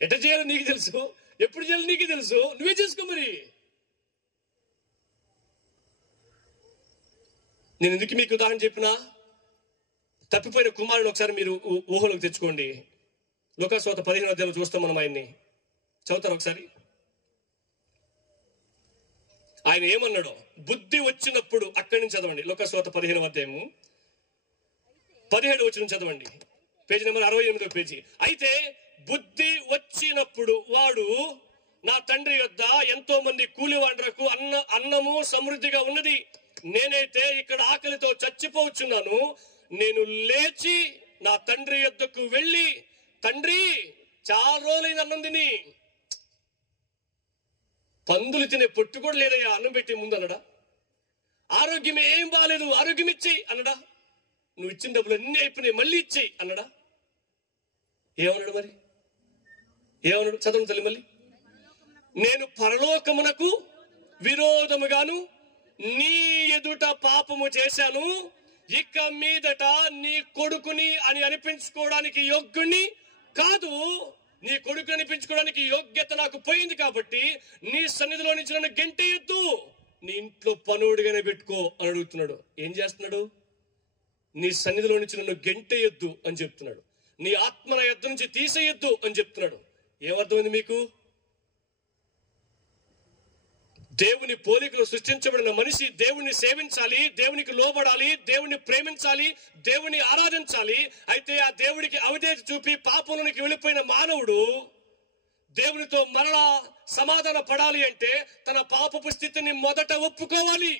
ఎట చేయాలో నీకు తెలుసు, ఎప్పుడు చేయాలో నీకు తెలుసు, నువ్వే చేసుకో. మరి నేను ఎందుకు మీకు ఉదాహరణ చెప్పినా, తప్పిపోయిన కుమారుడు ఒకసారి మీరు ఊహలోకి తెచ్చుకోండి. లూకాసువార్త 15వ అధ్యాయంలో చూస్తాం మనం. ఆయన్ని చదువుతారు ఒకసారి. ఆయన ఏమన్నాడో బుద్ధి వచ్చినప్పుడు, అక్కడి నుంచి చదవండి. లూకాసువార్త 15వ అధ్యాయము 17వ వచనం చదవండి, పేజీ నెంబర్ 68వ పేజీ. అయితే బుద్ధి వచ్చినప్పుడు వాడు, నా తండ్రి యొద్ద ఎంతో మంది కూలివాండ్రకు అన్నము సమృద్ధిగా ఉన్నది, నేనైతే ఇక్కడ ఆకలితో చచ్చిపోవచ్చున్నాను. నేను లేచి నా తండ్రి యొద్దకు వెళ్ళి, తండ్రి చాలా రోజులైన అన్నం తిని, పందులు తినే పొట్టు కూడా లేదయ్యా అన్నం పెట్టి ముందు అన్నడా? ఆరోగ్యం ఏం బాగాలేదు, ఆరోగ్యం ఇచ్చేయి అన్నడా? నువ్వు ఇచ్చిన డబ్బులు అన్నీ అయిపోయినాయి, మళ్ళీ ఇచ్చేయి అన్నడా? ఏమన్నాడు మరి? ఏమన్నాడు? చదవండి తల్లి మళ్ళీ. నేను పరలోకమునకు విరోధముగాను నీ ఎదుట పాపము చేశాను, ఇక మీదట నీ కొడుకుని అని అనిపించుకోవడానికి యోగ్యుని కాదు. నీ కొడుకు అనిపించుకోవడానికి యోగ్యత నాకు పోయింది, కాబట్టి నీ సన్నిధిలో నుంచి నన్ను గెంటేయొద్దు, నీ ఇంట్లో పనుడిగానే పెట్టుకో అని అడుగుతున్నాడు. ఏం చేస్తున్నాడు? నీ సన్నిధిలో నుంచి నన్ను గెంటేయొద్దు అని చెప్తున్నాడు. నీ ఆత్మ నా యొద్ద నుంచి తీసేయొద్దు అని చెప్తున్నాడు. ఏమర్థమైంది మీకు? దేవుని పోలికలు సృష్టించబడిన మనిషి దేవుణ్ణి సేవించాలి, దేవునికి లోబడాలి, దేవుణ్ణి ప్రేమించాలి, దేవుని ఆరాధించాలి. అయితే ఆ దేవుడికి అవిధేయత చూపి పాపంలోనికి వెళ్ళిపోయిన మానవుడు దేవునితో మరలా సమాధాన పడాలి అంటే తన పాపపు స్థితిని మొదట ఒప్పుకోవాలి.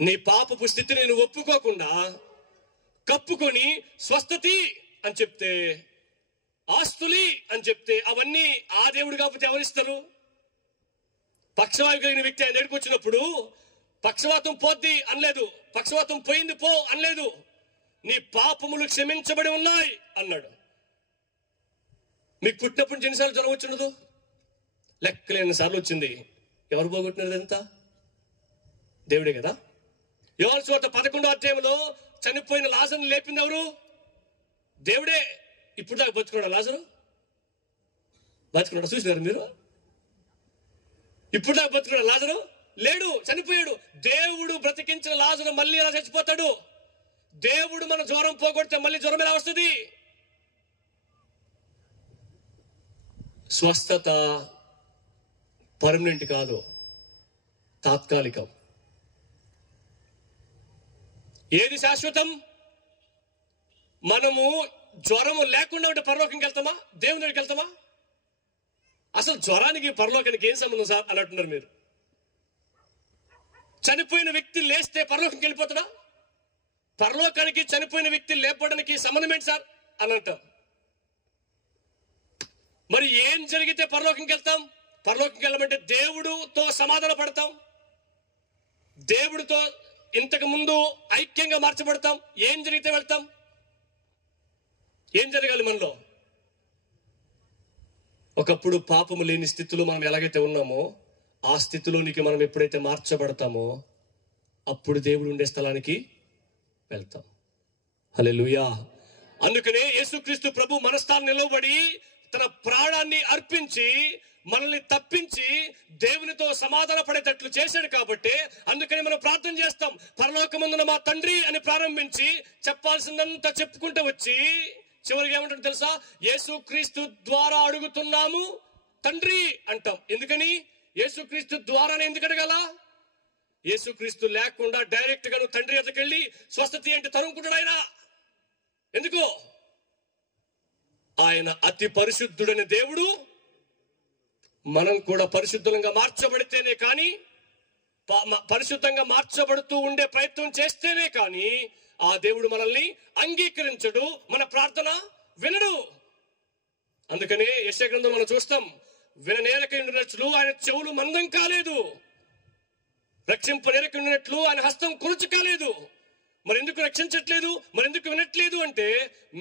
నీ పాపపు స్థితిని నువ్వు ఒప్పుకోకుండా కప్పుకొని స్వస్థతి అని చెప్తే, ఆస్తులి అని చెప్తే, అవన్నీ ఆ దేవుడు కాకపోతే ఎవరిస్తారు? పక్షవాతం కలిగిన వ్యక్తి ఆయన దగ్గరికి వచ్చినప్పుడు పక్షవాతం పోద్ది అనలేదు, పక్షవాతం పోయింది పో అనలేదు, నీ పాపములు క్షమించబడి ఉన్నాయి అన్నాడు. మీకు పుట్టినప్పుడు నుంచి ఎన్నిసార్లు జ్వరం వచ్చిండదు? లెక్కలేని సార్లు వచ్చింది. ఎవరు పోగొట్టినది ఎంత? దేవుడే కదా. యోహాను సువార్త 11వ అధ్యాయంలో చనిపోయిన లాజరుని లేపింది ఎవరు? దేవుడే. ఇప్పుడు దాకా బతుకున్నాడు లాజరు? బతుకున్నాడు చూసినారు మీరు? ఇప్పుడు నాకు బతుకున్నాడు. లాజరు లేడు, చనిపోయాడు. దేవుడు బ్రతికించిన లాజరు మళ్ళీ ఎలా చచ్చిపోతాడు? దేవుడు మన జ్వరం పోగొడితే మళ్ళీ జ్వరం ఎలా వస్తుంది? స్వస్థత పర్మనెంట్ కాదు, తాత్కాలికం. ఏది శాశ్వతం? మనము జ్వరము లేకుండా ఉంటే పరలోకంకి వెళ్తామా? దేవుని దగ్గరికి వెళ్తామా? అసలు జ్వరానికి పరలోకానికి ఏం సంబంధం సార్ అని అంటున్నారు మీరు. చనిపోయిన వ్యక్తి లేస్తే పరలోకంకి వెళ్ళిపోతాడా? పరలోకానికి చనిపోయిన వ్యక్తి లేపడానికి సంబంధం ఏంటి సార్ అని అంటాం. మరి ఏం జరిగితే పరలోకంకి వెళ్తాం? పరలోకంకి వెళ్ళమంటే దేవుడితో సమాధాన పడతాం, దేవుడితో ఇంతకు ముందు ఐక్యంగా మార్చబడతాం. ఏం జరిగితే వెళ్తాం? ఏం జరగాలి మనలో? ఒకప్పుడు పాపము లేని స్థితిలో మనం ఎలాగైతే ఉన్నామో ఆ స్థితిలోనికి మనం ఎప్పుడైతే మార్చబడతామో అప్పుడు దేవుడు ఉండే స్థలానికి వెళ్తాం. హల్లెలూయా. అందుకనే యేసుక్రీస్తు ప్రభు మన స్థానం నిలవబడి తన ప్రాణాన్ని అర్పించి మనల్ని తప్పించి దేవునితో సమాధాన పడేటట్లు చేశాడు. కాబట్టి అందుకని మనం ప్రార్థన చేస్తాం, పరలోకమందున మా తండ్రి అని ప్రారంభించి చెప్పాల్సిందంతా చెప్పుకుంటూ వచ్చి చివరికి ఏమంటాడు తెలుసా? యేసుక్రీస్తు ద్వారా అడుగుతున్నాము తండ్రి అంటాం. ఎందుకని? యేసుక్రీస్తు ద్వారానే ఎందుకు అడగాల? యేసుక్రీస్తు లేకుండా డైరెక్ట్ గా నువ్వు తండ్రి ఎద్దకు వెళ్ళి స్వస్థత ఏంటి తరుముకుంటాడు ఆయన. ఎందుకు? ఆయన అతి పరిశుద్ధుడైన దేవుడు. మనం కూడా పరిశుద్ధంగా మార్చబడితేనే కానీ, పరిశుద్ధంగా మార్చబడుతూ ఉండే ప్రయత్నం చేస్తేనే కానీ ఆ దేవుడు మనల్ని అంగీకరించడు, మన ప్రార్థన వినడు. అందుకనే యెషయా గ్రంథం మనం చూస్తాం, విననేరకయుండినట్లు ఆయన చెవులు మందం కాలేదు, రక్షింపనేరకయుండినట్లు ఆయన హస్తం కురుచు కాలేదు. మరి ఎందుకు రక్షించట్లేదు? మరి ఎందుకు వినట్లేదు అంటే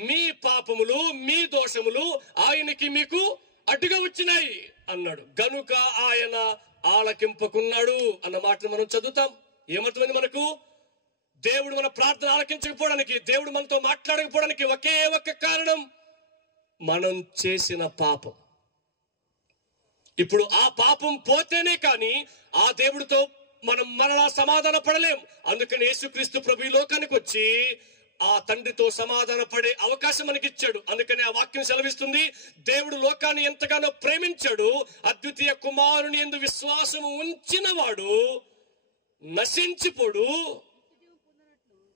మీ పాపములు మీ దోషములు ఆయనకి మీకు అడ్డుగా వచ్చినాయి అన్నాడు. గనుక ఆయన ఆలకింపకున్నాడు అన్న మాటను మనం చదువుతాం. ఏమర్థమైంది మనకు? దేవుడు మన ప్రార్థన ఆలకించకపోవడానికి, దేవుడు మనతో మాట్లాడకపోవడానికి ఒకే ఒక్క కారణం, మనం చేసిన పాపం. ఇప్పుడు ఆ పాపం పోతేనే కానీ ఆ దేవుడితో మనం మరలా సమాధాన పడలేం. అందుకని యేసుక్రీస్తు ప్రభు ఈ లోకానికి వచ్చి ఆ తండ్రితో సమాధాన పడే అవకాశం మనకి ఇచ్చాడు. అందుకని ఆ వాక్యం సెలవిస్తుంది, దేవుడు లోకాన్ని ఎంతగానో ప్రేమించాడు, అద్వితీయ కుమారుని యందు విశ్వాసము ఉంచిన వాడు నశించిపోడు.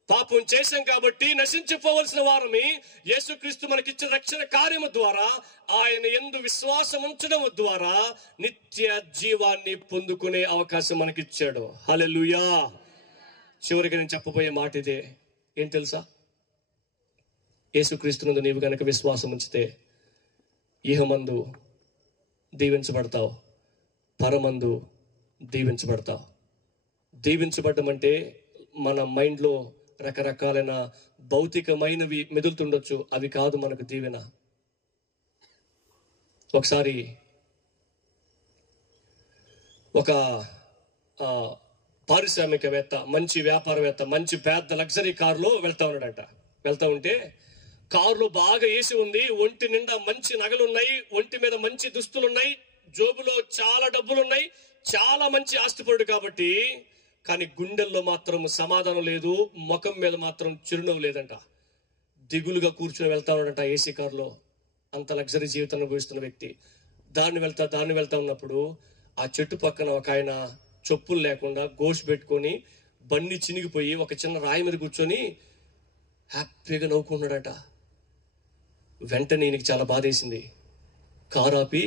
పాపం చేశాం కాబట్టి నశించిపోవలసిన వారమి యేసుక్రీస్తు మనకిచ్చిన రక్షణ కార్యము ద్వారా, ఆయన యందు విశ్వాసం ఉంచడం ద్వారా నిత్య జీవాన్ని పొందుకునే అవకాశం మనకిచ్చాడు. హల్లెలూయా. చివరిగా నేను చెప్పబోయే మాట ఇదే. ఏం తెలుసా? యేసుక్రీస్తునందు నీవు గనక విశ్వాసం ఉంచితే ఇహమందు దీవించబడతావు, పరమందు దీవించబడతావు. దీవించబడడం అంటే మన మైండ్లో రకరకాలైన భౌతికమైనవి మెదులుతుండొచ్చు, అవి కాదు మనకు దీవెన. ఒకసారి ఒక పారిశ్రామికవేత్త, మంచి వ్యాపారవేత్త, మంచి పెద్ద లగ్జరీ కారులో వెళ్తా ఉన్నాడంట. వెళ్తా ఉంటే కారులో బాగా ఏసి ఉంది, ఒంటి నిండా మంచి నగలున్నాయి, ఒంటి మీద మంచి దుస్తులున్నాయి, జోబులో చాలా డబ్బులున్నాయి, చాలా మంచి ఆస్తిపరుడు కాబట్టి. కానీ గుండెల్లో మాత్రం సమాధానం లేదు, ముఖం మీద మాత్రం చిరునవ్వు లేదంట. దిగులుగా కూర్చుని వెళ్తా ఉన్నాడంట ఏసీ కారులో. అంత లగ్జరీ జీవితాన్ని అనుభవిస్తున్న వ్యక్తి దాన్ని వెళ్తా ఉన్నప్పుడు ఆ చెట్టు పక్కన ఒక ఆయన చెప్పులు లేకుండా గోష్ పెట్టుకొని బండి చినిగిపోయి ఒక చిన్న రాయి మీద కూర్చొని హ్యాపీగా నవ్వుకున్నాడట. వెంటనే ఈయనకి చాలా బాధేసింది. కారు ఆపి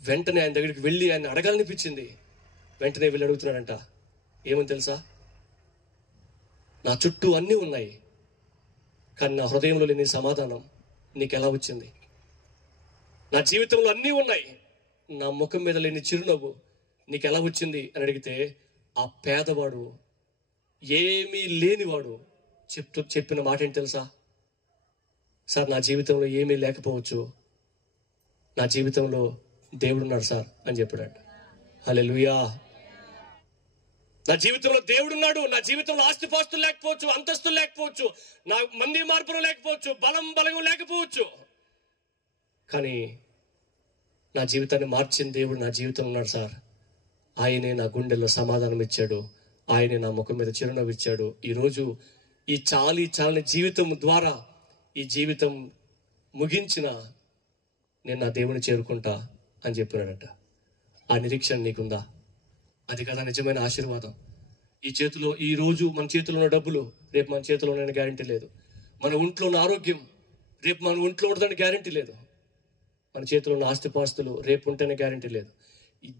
వెంటనే ఆయన దగ్గరికి వెళ్ళి ఆయన అడగాలనిపించింది. వెంటనే వెళ్ళి అడుగుతున్నాడంట, ఏమని తెలుసా? నా చుట్టూ అన్నీ ఉన్నాయి, కానీ నా హృదయంలో లేని సమాధానం నీకు ఎలా వచ్చింది? నా జీవితంలో అన్నీ ఉన్నాయి, నా ముఖం మీద లేని చిరునవ్వు నీకు ఎలా వచ్చింది అని అడిగితే ఆ పేదవాడు, ఏమీ లేనివాడు చెప్పిన మాట ఏంటి తెలుసా? సార్, నా జీవితంలో ఏమీ లేకపోవచ్చు, నా జీవితంలో దేవుడున్నాడు సార్ అని చెప్పాడు. హల్లెలూయా. నా జీవితంలో దేవుడున్నాడు. నా జీవితంలో ఆస్తిపాస్తులు లేకపోవచ్చు, అంతస్తులు లేకపోవచ్చు, నా మంది మార్పులు లేకపోవచ్చు, బలం లేకపోవచ్చు, కానీ నా జీవితాన్ని మార్చిన దేవుడు నా జీవితంలో ఉన్నాడు సార్. ఆయనే నా గుండెల్లో సమాధానం ఇచ్చాడు, ఆయనే నా ముఖం మీద చిరునవ్వు ఇచ్చాడు. ఈరోజు ఈ చాలని జీవితం ద్వారా ఈ జీవితం ముగించిన నేను నా దేవుని చేరుకుంటా అని చెప్పినాడట. ఆ నిరీక్షణ నీకుందా? అది కదా నిజమైన ఆశీర్వాదం. ఈ రోజు మన చేతిలో ఉన్న డబ్బులు రేపు మన చేతిలో ఉన్న గ్యారంటీ లేదు. మన ఒంట్లో ఉన్న ఆరోగ్యం రేపు మన ఒంట్లో ఉండదని గ్యారంటీ లేదు. మన చేతిలో ఉన్న ఆస్తిపాస్తులు రేపు ఉంటేనే గ్యారంటీ లేదు.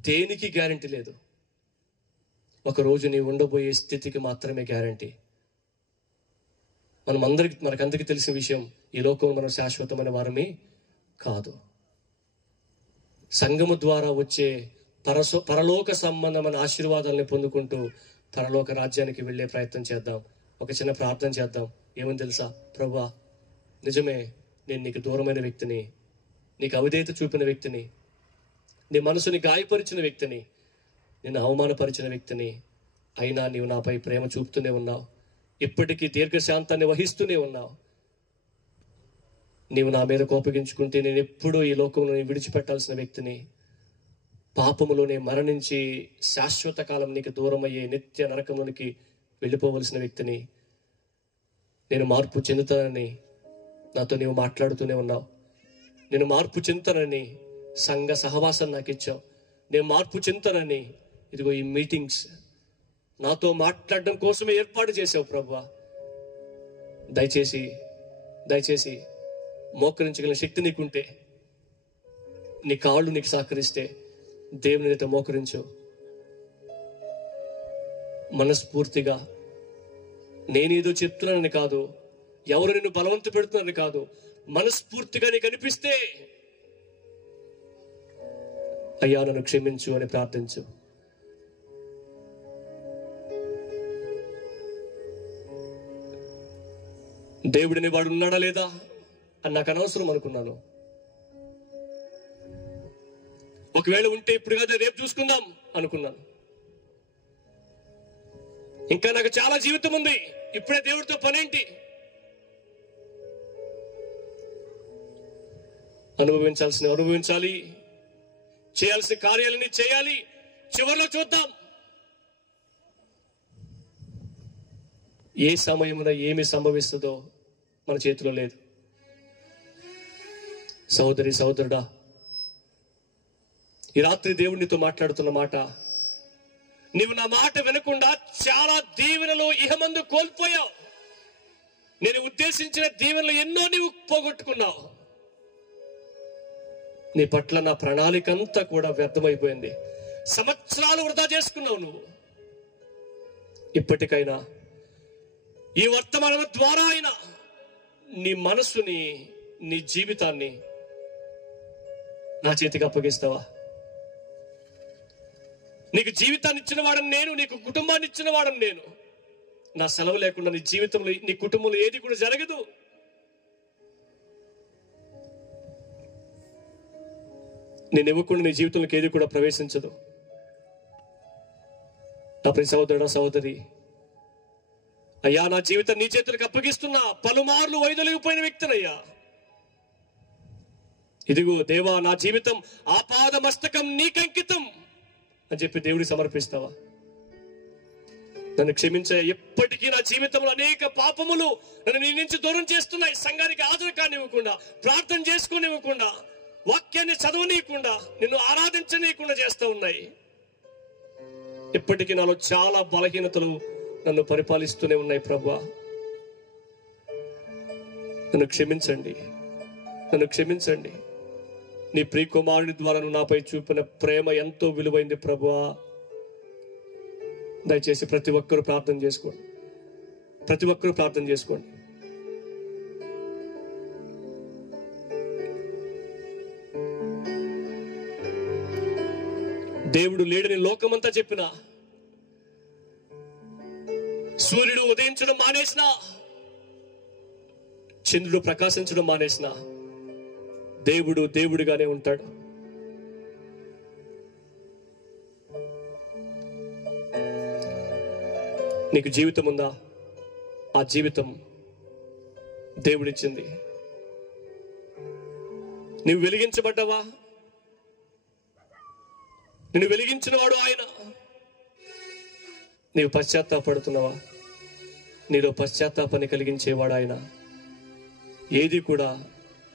దేనికి గ్యారంటీ లేదు. ఒకరోజు నీవు ఉండబోయే స్థితికి మాత్రమే గ్యారంటీ. మనకందరికీ తెలిసిన విషయం, ఈ లోకంలో మనం శాశ్వతమైన వారమే కాదు. సంఘము ద్వారా వచ్చే పరలోక సంబంధమైన ఆశీర్వాదాలని పొందుకుంటూ పరలోక రాజ్యానికి వెళ్ళే ప్రయత్నం చేద్దాం. ఒక చిన్న ప్రార్థన చేద్దాం. ఏమని తెలుసా? ప్రభువా, నిజమే నేను నీకు దూరమైన వ్యక్తిని, నీకు అవిధేయత చూపిన వ్యక్తిని, నీ మనసుని గాయపరిచిన వ్యక్తిని, నిన్ను అవమానపరిచిన వ్యక్తిని. అయినా నీవు నాపై ప్రేమ చూపుతూనే ఉన్నావు, ఇప్పటికీ దీర్ఘశాంతాన్ని వహిస్తూనే ఉన్నావు. నీవు నా మీద కోపగించుకుంటే నేను ఎప్పుడూ ఈ లోకంలో విడిచిపెట్టాల్సిన వ్యక్తిని, పాపములోనే మరణించి శాశ్వత కాలం నీకు దూరమయ్యే నిత్య నరకంలోనికి వెళ్ళిపోవలసిన వ్యక్తిని. నేను మార్పు చెందుతానని నాతో నీవు మాట్లాడుతూనే ఉన్నావు. నేను మార్పు చెందుతానని సంఘ సహవాసం నాకు ఇచ్చావు. నేను మార్పు చెందుతానని ఇదిగో ఈ మీటింగ్స్ నాతో మాట్లాడడం కోసమే ఏర్పాటు చేసావు ప్రభువా. దయచేసి మోకరించగలిగిన శక్తి నీకుంటే, నీ కాళ్ళు నీకు సహకరిస్తే దేవుని ఎదుట మోకరించు. మనస్ఫూర్తిగా నేనేదో చెప్తున్నానని కాదు, ఎవరు నిన్ను బలవంత పెడుతున్నారని కాదు, మనస్ఫూర్తిగా నీకు అనిపిస్తే అయ్యా నన్ను క్షమించు అని ప్రార్థించు. దేవుడిని వాడు ఉన్నాడా లేదా అని నాకు అనవసరం అనుకున్నాను. ఒకవేళ ఉంటే ఇప్పుడు కదా రేపు చూసుకుందాం అనుకున్నాను. ఇంకా నాకు చాలా జీవితం ఉంది, ఇప్పుడే దేవుడితో పనేంటి? అనుభవించాలి, చేయాల్సిన కార్యాలన్నీ చేయాలి. చివరిలో చూద్దాం. ఏ సమయమున ఏమి సంభవిస్తుందో మన చేతిలో లేదు. సహోదరుడా, ఈ రాత్రి దేవుడితో మాట్లాడుతున్న మాట, నీవు నా మాట వినకుండా చాలా దీవెనలు ఇహమందు కోల్పోయావు. నేను ఉద్దేశించిన దీవెనలు ఎన్నో నీవు పోగొట్టుకున్నావు. నీ పట్ల నా ప్రణాళిక అంతా కూడా వ్యర్థమైపోయింది. సంవత్సరాలు వృధా చేసుకున్నావు నువ్వు. ఇప్పటికైనా ఈ వర్తమానం ద్వారా అయినా నీ మనసుని, నీ జీవితాన్ని నా చేతికి అప్పగిస్తావా? నీకు జీవితాన్ని ఇచ్చిన వాడని నేను, నీకు కుటుంబాన్ని ఇచ్చిన వాడని నేను. నా సెలవు లేకుండా నీ జీవితంలో, నీ కుటుంబంలో ఏది కూడా జరగదు. నేను ఇవ్వకుండా నీ జీవితంలోకి ఏది కూడా ప్రవేశించదు. నా ప్రియ సహోదరుడా, సహోదరి, అయ్యా నా జీవితం నీ చేతులకు అప్పగిస్తున్నా. పలుమార్లు వైదొలిగిపోయిన వ్యక్తినయ్యా. ఇదిగో దేవా, నా జీవితం ఆపాద మస్తకం నీకంకితం అని చెప్పి దేవుడికి సమర్పిస్తావా? నన్ను క్షమించాయి. ఎప్పటికీ నా జీవితంలో అనేక పాపములు నన్ను నీ నుంచి దూరం చేస్తున్నాయి. సంఘానికి హాజరు కానివ్వకుండా, ప్రార్థన చేసుకోనివ్వకుండా, వాక్యాన్ని చదవనీయకుండా, నిన్ను ఆరాధించనీయకుండా చేస్తూ ఉన్నాయి. ఇప్పటికీ నాలో చాలా బలహీనతలు నన్ను పరిపాలిస్తూనే ఉన్నాయి. ప్రభువా, నన్ను క్షమించండి. నీ ప్రియ కుమారుని ద్వారా నువ్వు నాపై చూపిన ప్రేమ ఎంతో విలువైంది ప్రభువా. దయచేసి ప్రతి ఒక్కరూ ప్రార్థన చేసుకోండి. దేవుడు లేడని లోకమంతా చెప్పినా, సూర్యుడు ఉదయించడం మానేసినా, చంద్రుడు ప్రకాశించడం మానేసినా, దేవుడు దేవుడిగానే ఉంటాడు. నీకు జీవితం ఉందా? ఆ జీవితం దేవుడిచ్చింది. నీవు వెలిగించబడ్డావా? నిన్ను వెలిగించిన వాడు ఆయన. నీవు పశ్చాత్తాపడుతున్నావా? నీలో పశ్చాత్తాపాన్ని కలిగించేవాడు ఆయన. ఏది కూడా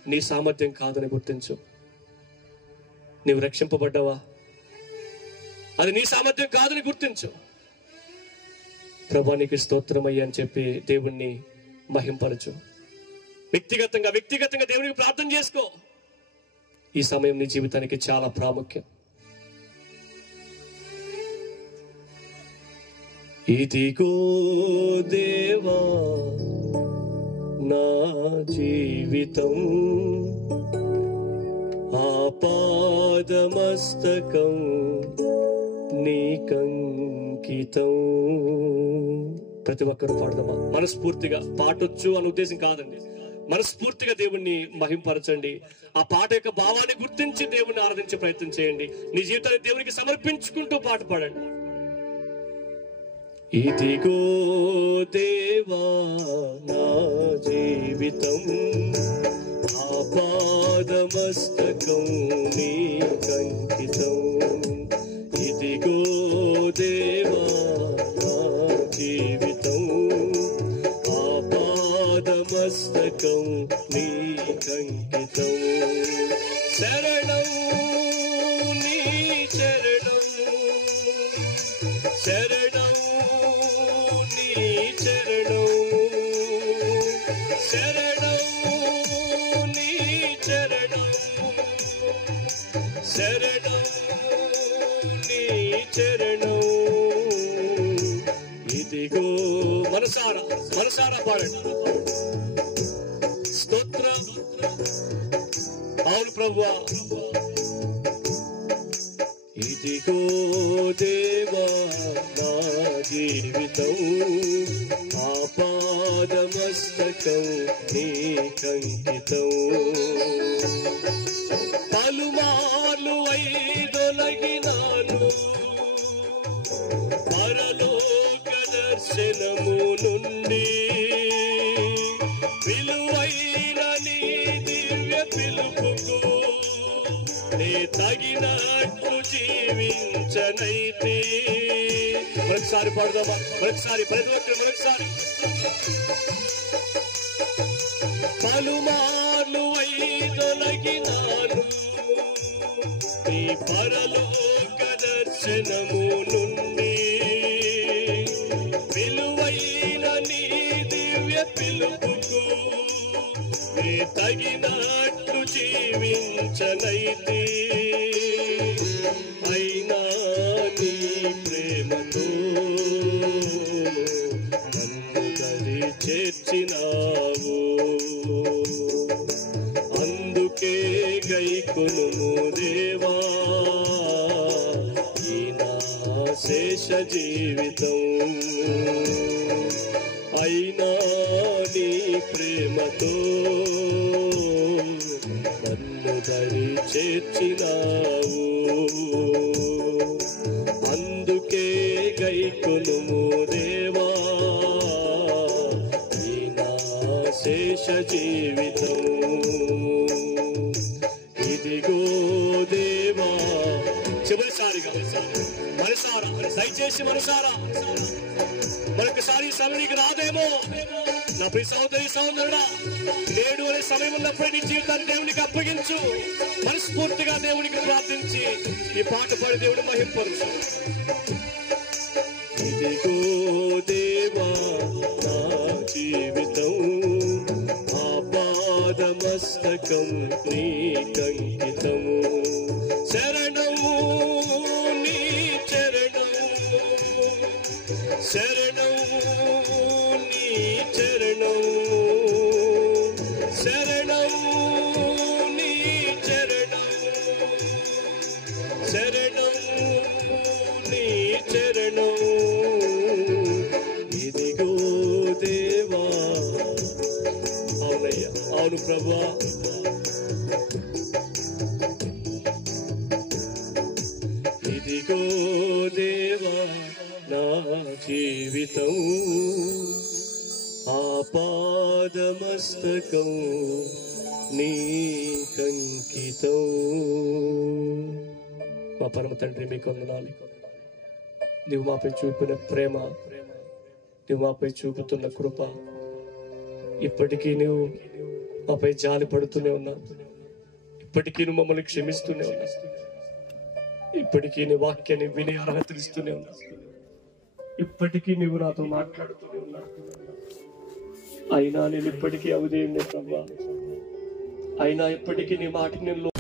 నీ సామర్థ్యం కాదని గుర్తించు. నీవు రక్షింపబడ్డావా? అది నీ సామర్థ్యం కాదని గుర్తించు. ప్రభా నీకు స్తోత్రమయ్యా అని చెప్పి దేవుణ్ణి మహింపరచు. వ్యక్తిగతంగా దేవునికి ప్రార్థన చేసుకో. ఈ సమయం నీ జీవితానికి చాలా ప్రాముఖ్యం. ఇదిగో దేవా నా జీవితం, ఆపాదమస్తకం నీకంకితం. ప్రతి ఒక్కరు పాడదామా? మనస్ఫూర్తిగా. పాటొచ్చు అనే ఉద్దేశం కాదండి, మనస్ఫూర్తిగా దేవుణ్ణి మహింపరచండి. ఆ పాట యొక్క భావాన్ని గుర్తించి దేవుణ్ణి ఆరాధించే ప్రయత్నం చేయండి. నీ జీవితాన్ని దేవునికి సమర్పించుకుంటూ పాట పాడండి. ఇదిగో దేవా నా జీవితం, ఆపాదమస్తకం నీకంకితం. ఇదిగో దేవా నా జీవితం, ఆపాదమస్తకం నీకంకితం. శరణం నీ చరణం, శరణం నీ చరణం, శరణం నీ చరణం, శరణం నీ చరణం. ఇదిగో మనసారా పాడండి. స్తోత్రం. అవును ప్రభువా. ఇదిగో దేవా నా జీవితం, ఆపాదమస్తకం నీకంకితం. పలుమార్లు వైదొలగినాను పరలోక దర్శనము నుండి, విలువైన నీ దివ్య పిలుపుకు నే తగినట్లు జీవించనైతే. మరొకసారి పాడదామా? మరొకసారి ప్రతి ఒక్కరు మరొకసారి. పలుమార్లు వైదొలగినాను నీ పరలోక దర్శనము నుండి, విలువైన నీ దివ్య పిలుపుకు నే తగినట్లు జీవించనైతే. అయినా నీ ప్రేమతో నన్ను దరి చేర్చినావు, అందుకే గైకొనుము దేవా ఈ నా శేష జీవితం. అయినా నీ ప్రేమతో నన్ను దరి చేర్చినావు, అందుకే గైకొనుము దేవా ఈ నా శేష జీవితం. ఇదిగో దేవా. చివరిసారిగా మనసారా, దయచేసి మనసారా మరొకసారి సలనికి రాదేమో నా ప్రియ సహోదరి సహోదరుడా, నేడు అనే సమయం ఉన్నప్పుడు నీ జీవితాన్ని దేవునికి అప్పగించు. మనస్ఫూర్తిగా దేవునికి ప్రార్థించి ఈ పాట పాడి దేవుడు మహింపరచు. ఇదిగో దేవా నా జీవితం, ఆపాదమస్తకం నీకంకితము. శరణము నీ చరణం, శరణము నీ చరణం, శరణము నీ చరణం, శరణము నీ చరణం. ఇదిగో దేవా. అవునయ్యా, అవును ప్రభువా. ఇదిగో దేవా నా జీవితం, ఆపాదమస్తకం నీకంకితం. మా పరమ తండ్రి మీకు వందనాలు. నీవు మాపై చూపిన ప్రేమ, నువ్వు మాపై చూపుతున్న కృప, ఇప్పటికీ నువ్వు మాపై జాలి పడుతూనే ఉన్నావు. ఇప్పటికీ నువ్వు మమ్మల్ని క్షమిస్తూనే ఉన్నావు. ఇప్పటికీ నీ వాక్యాన్ని వినే అర్హత ఇస్తూనే ఉన్నావు. ఇప్పటికీ నువ్వు నాతో మాట్లాడుతూనే ఉన్నావు. అయినా నేను ఇప్పటికీ అవదేయం ప్రభా, అయినా ఇప్పటికీ నీ మాటకి నేను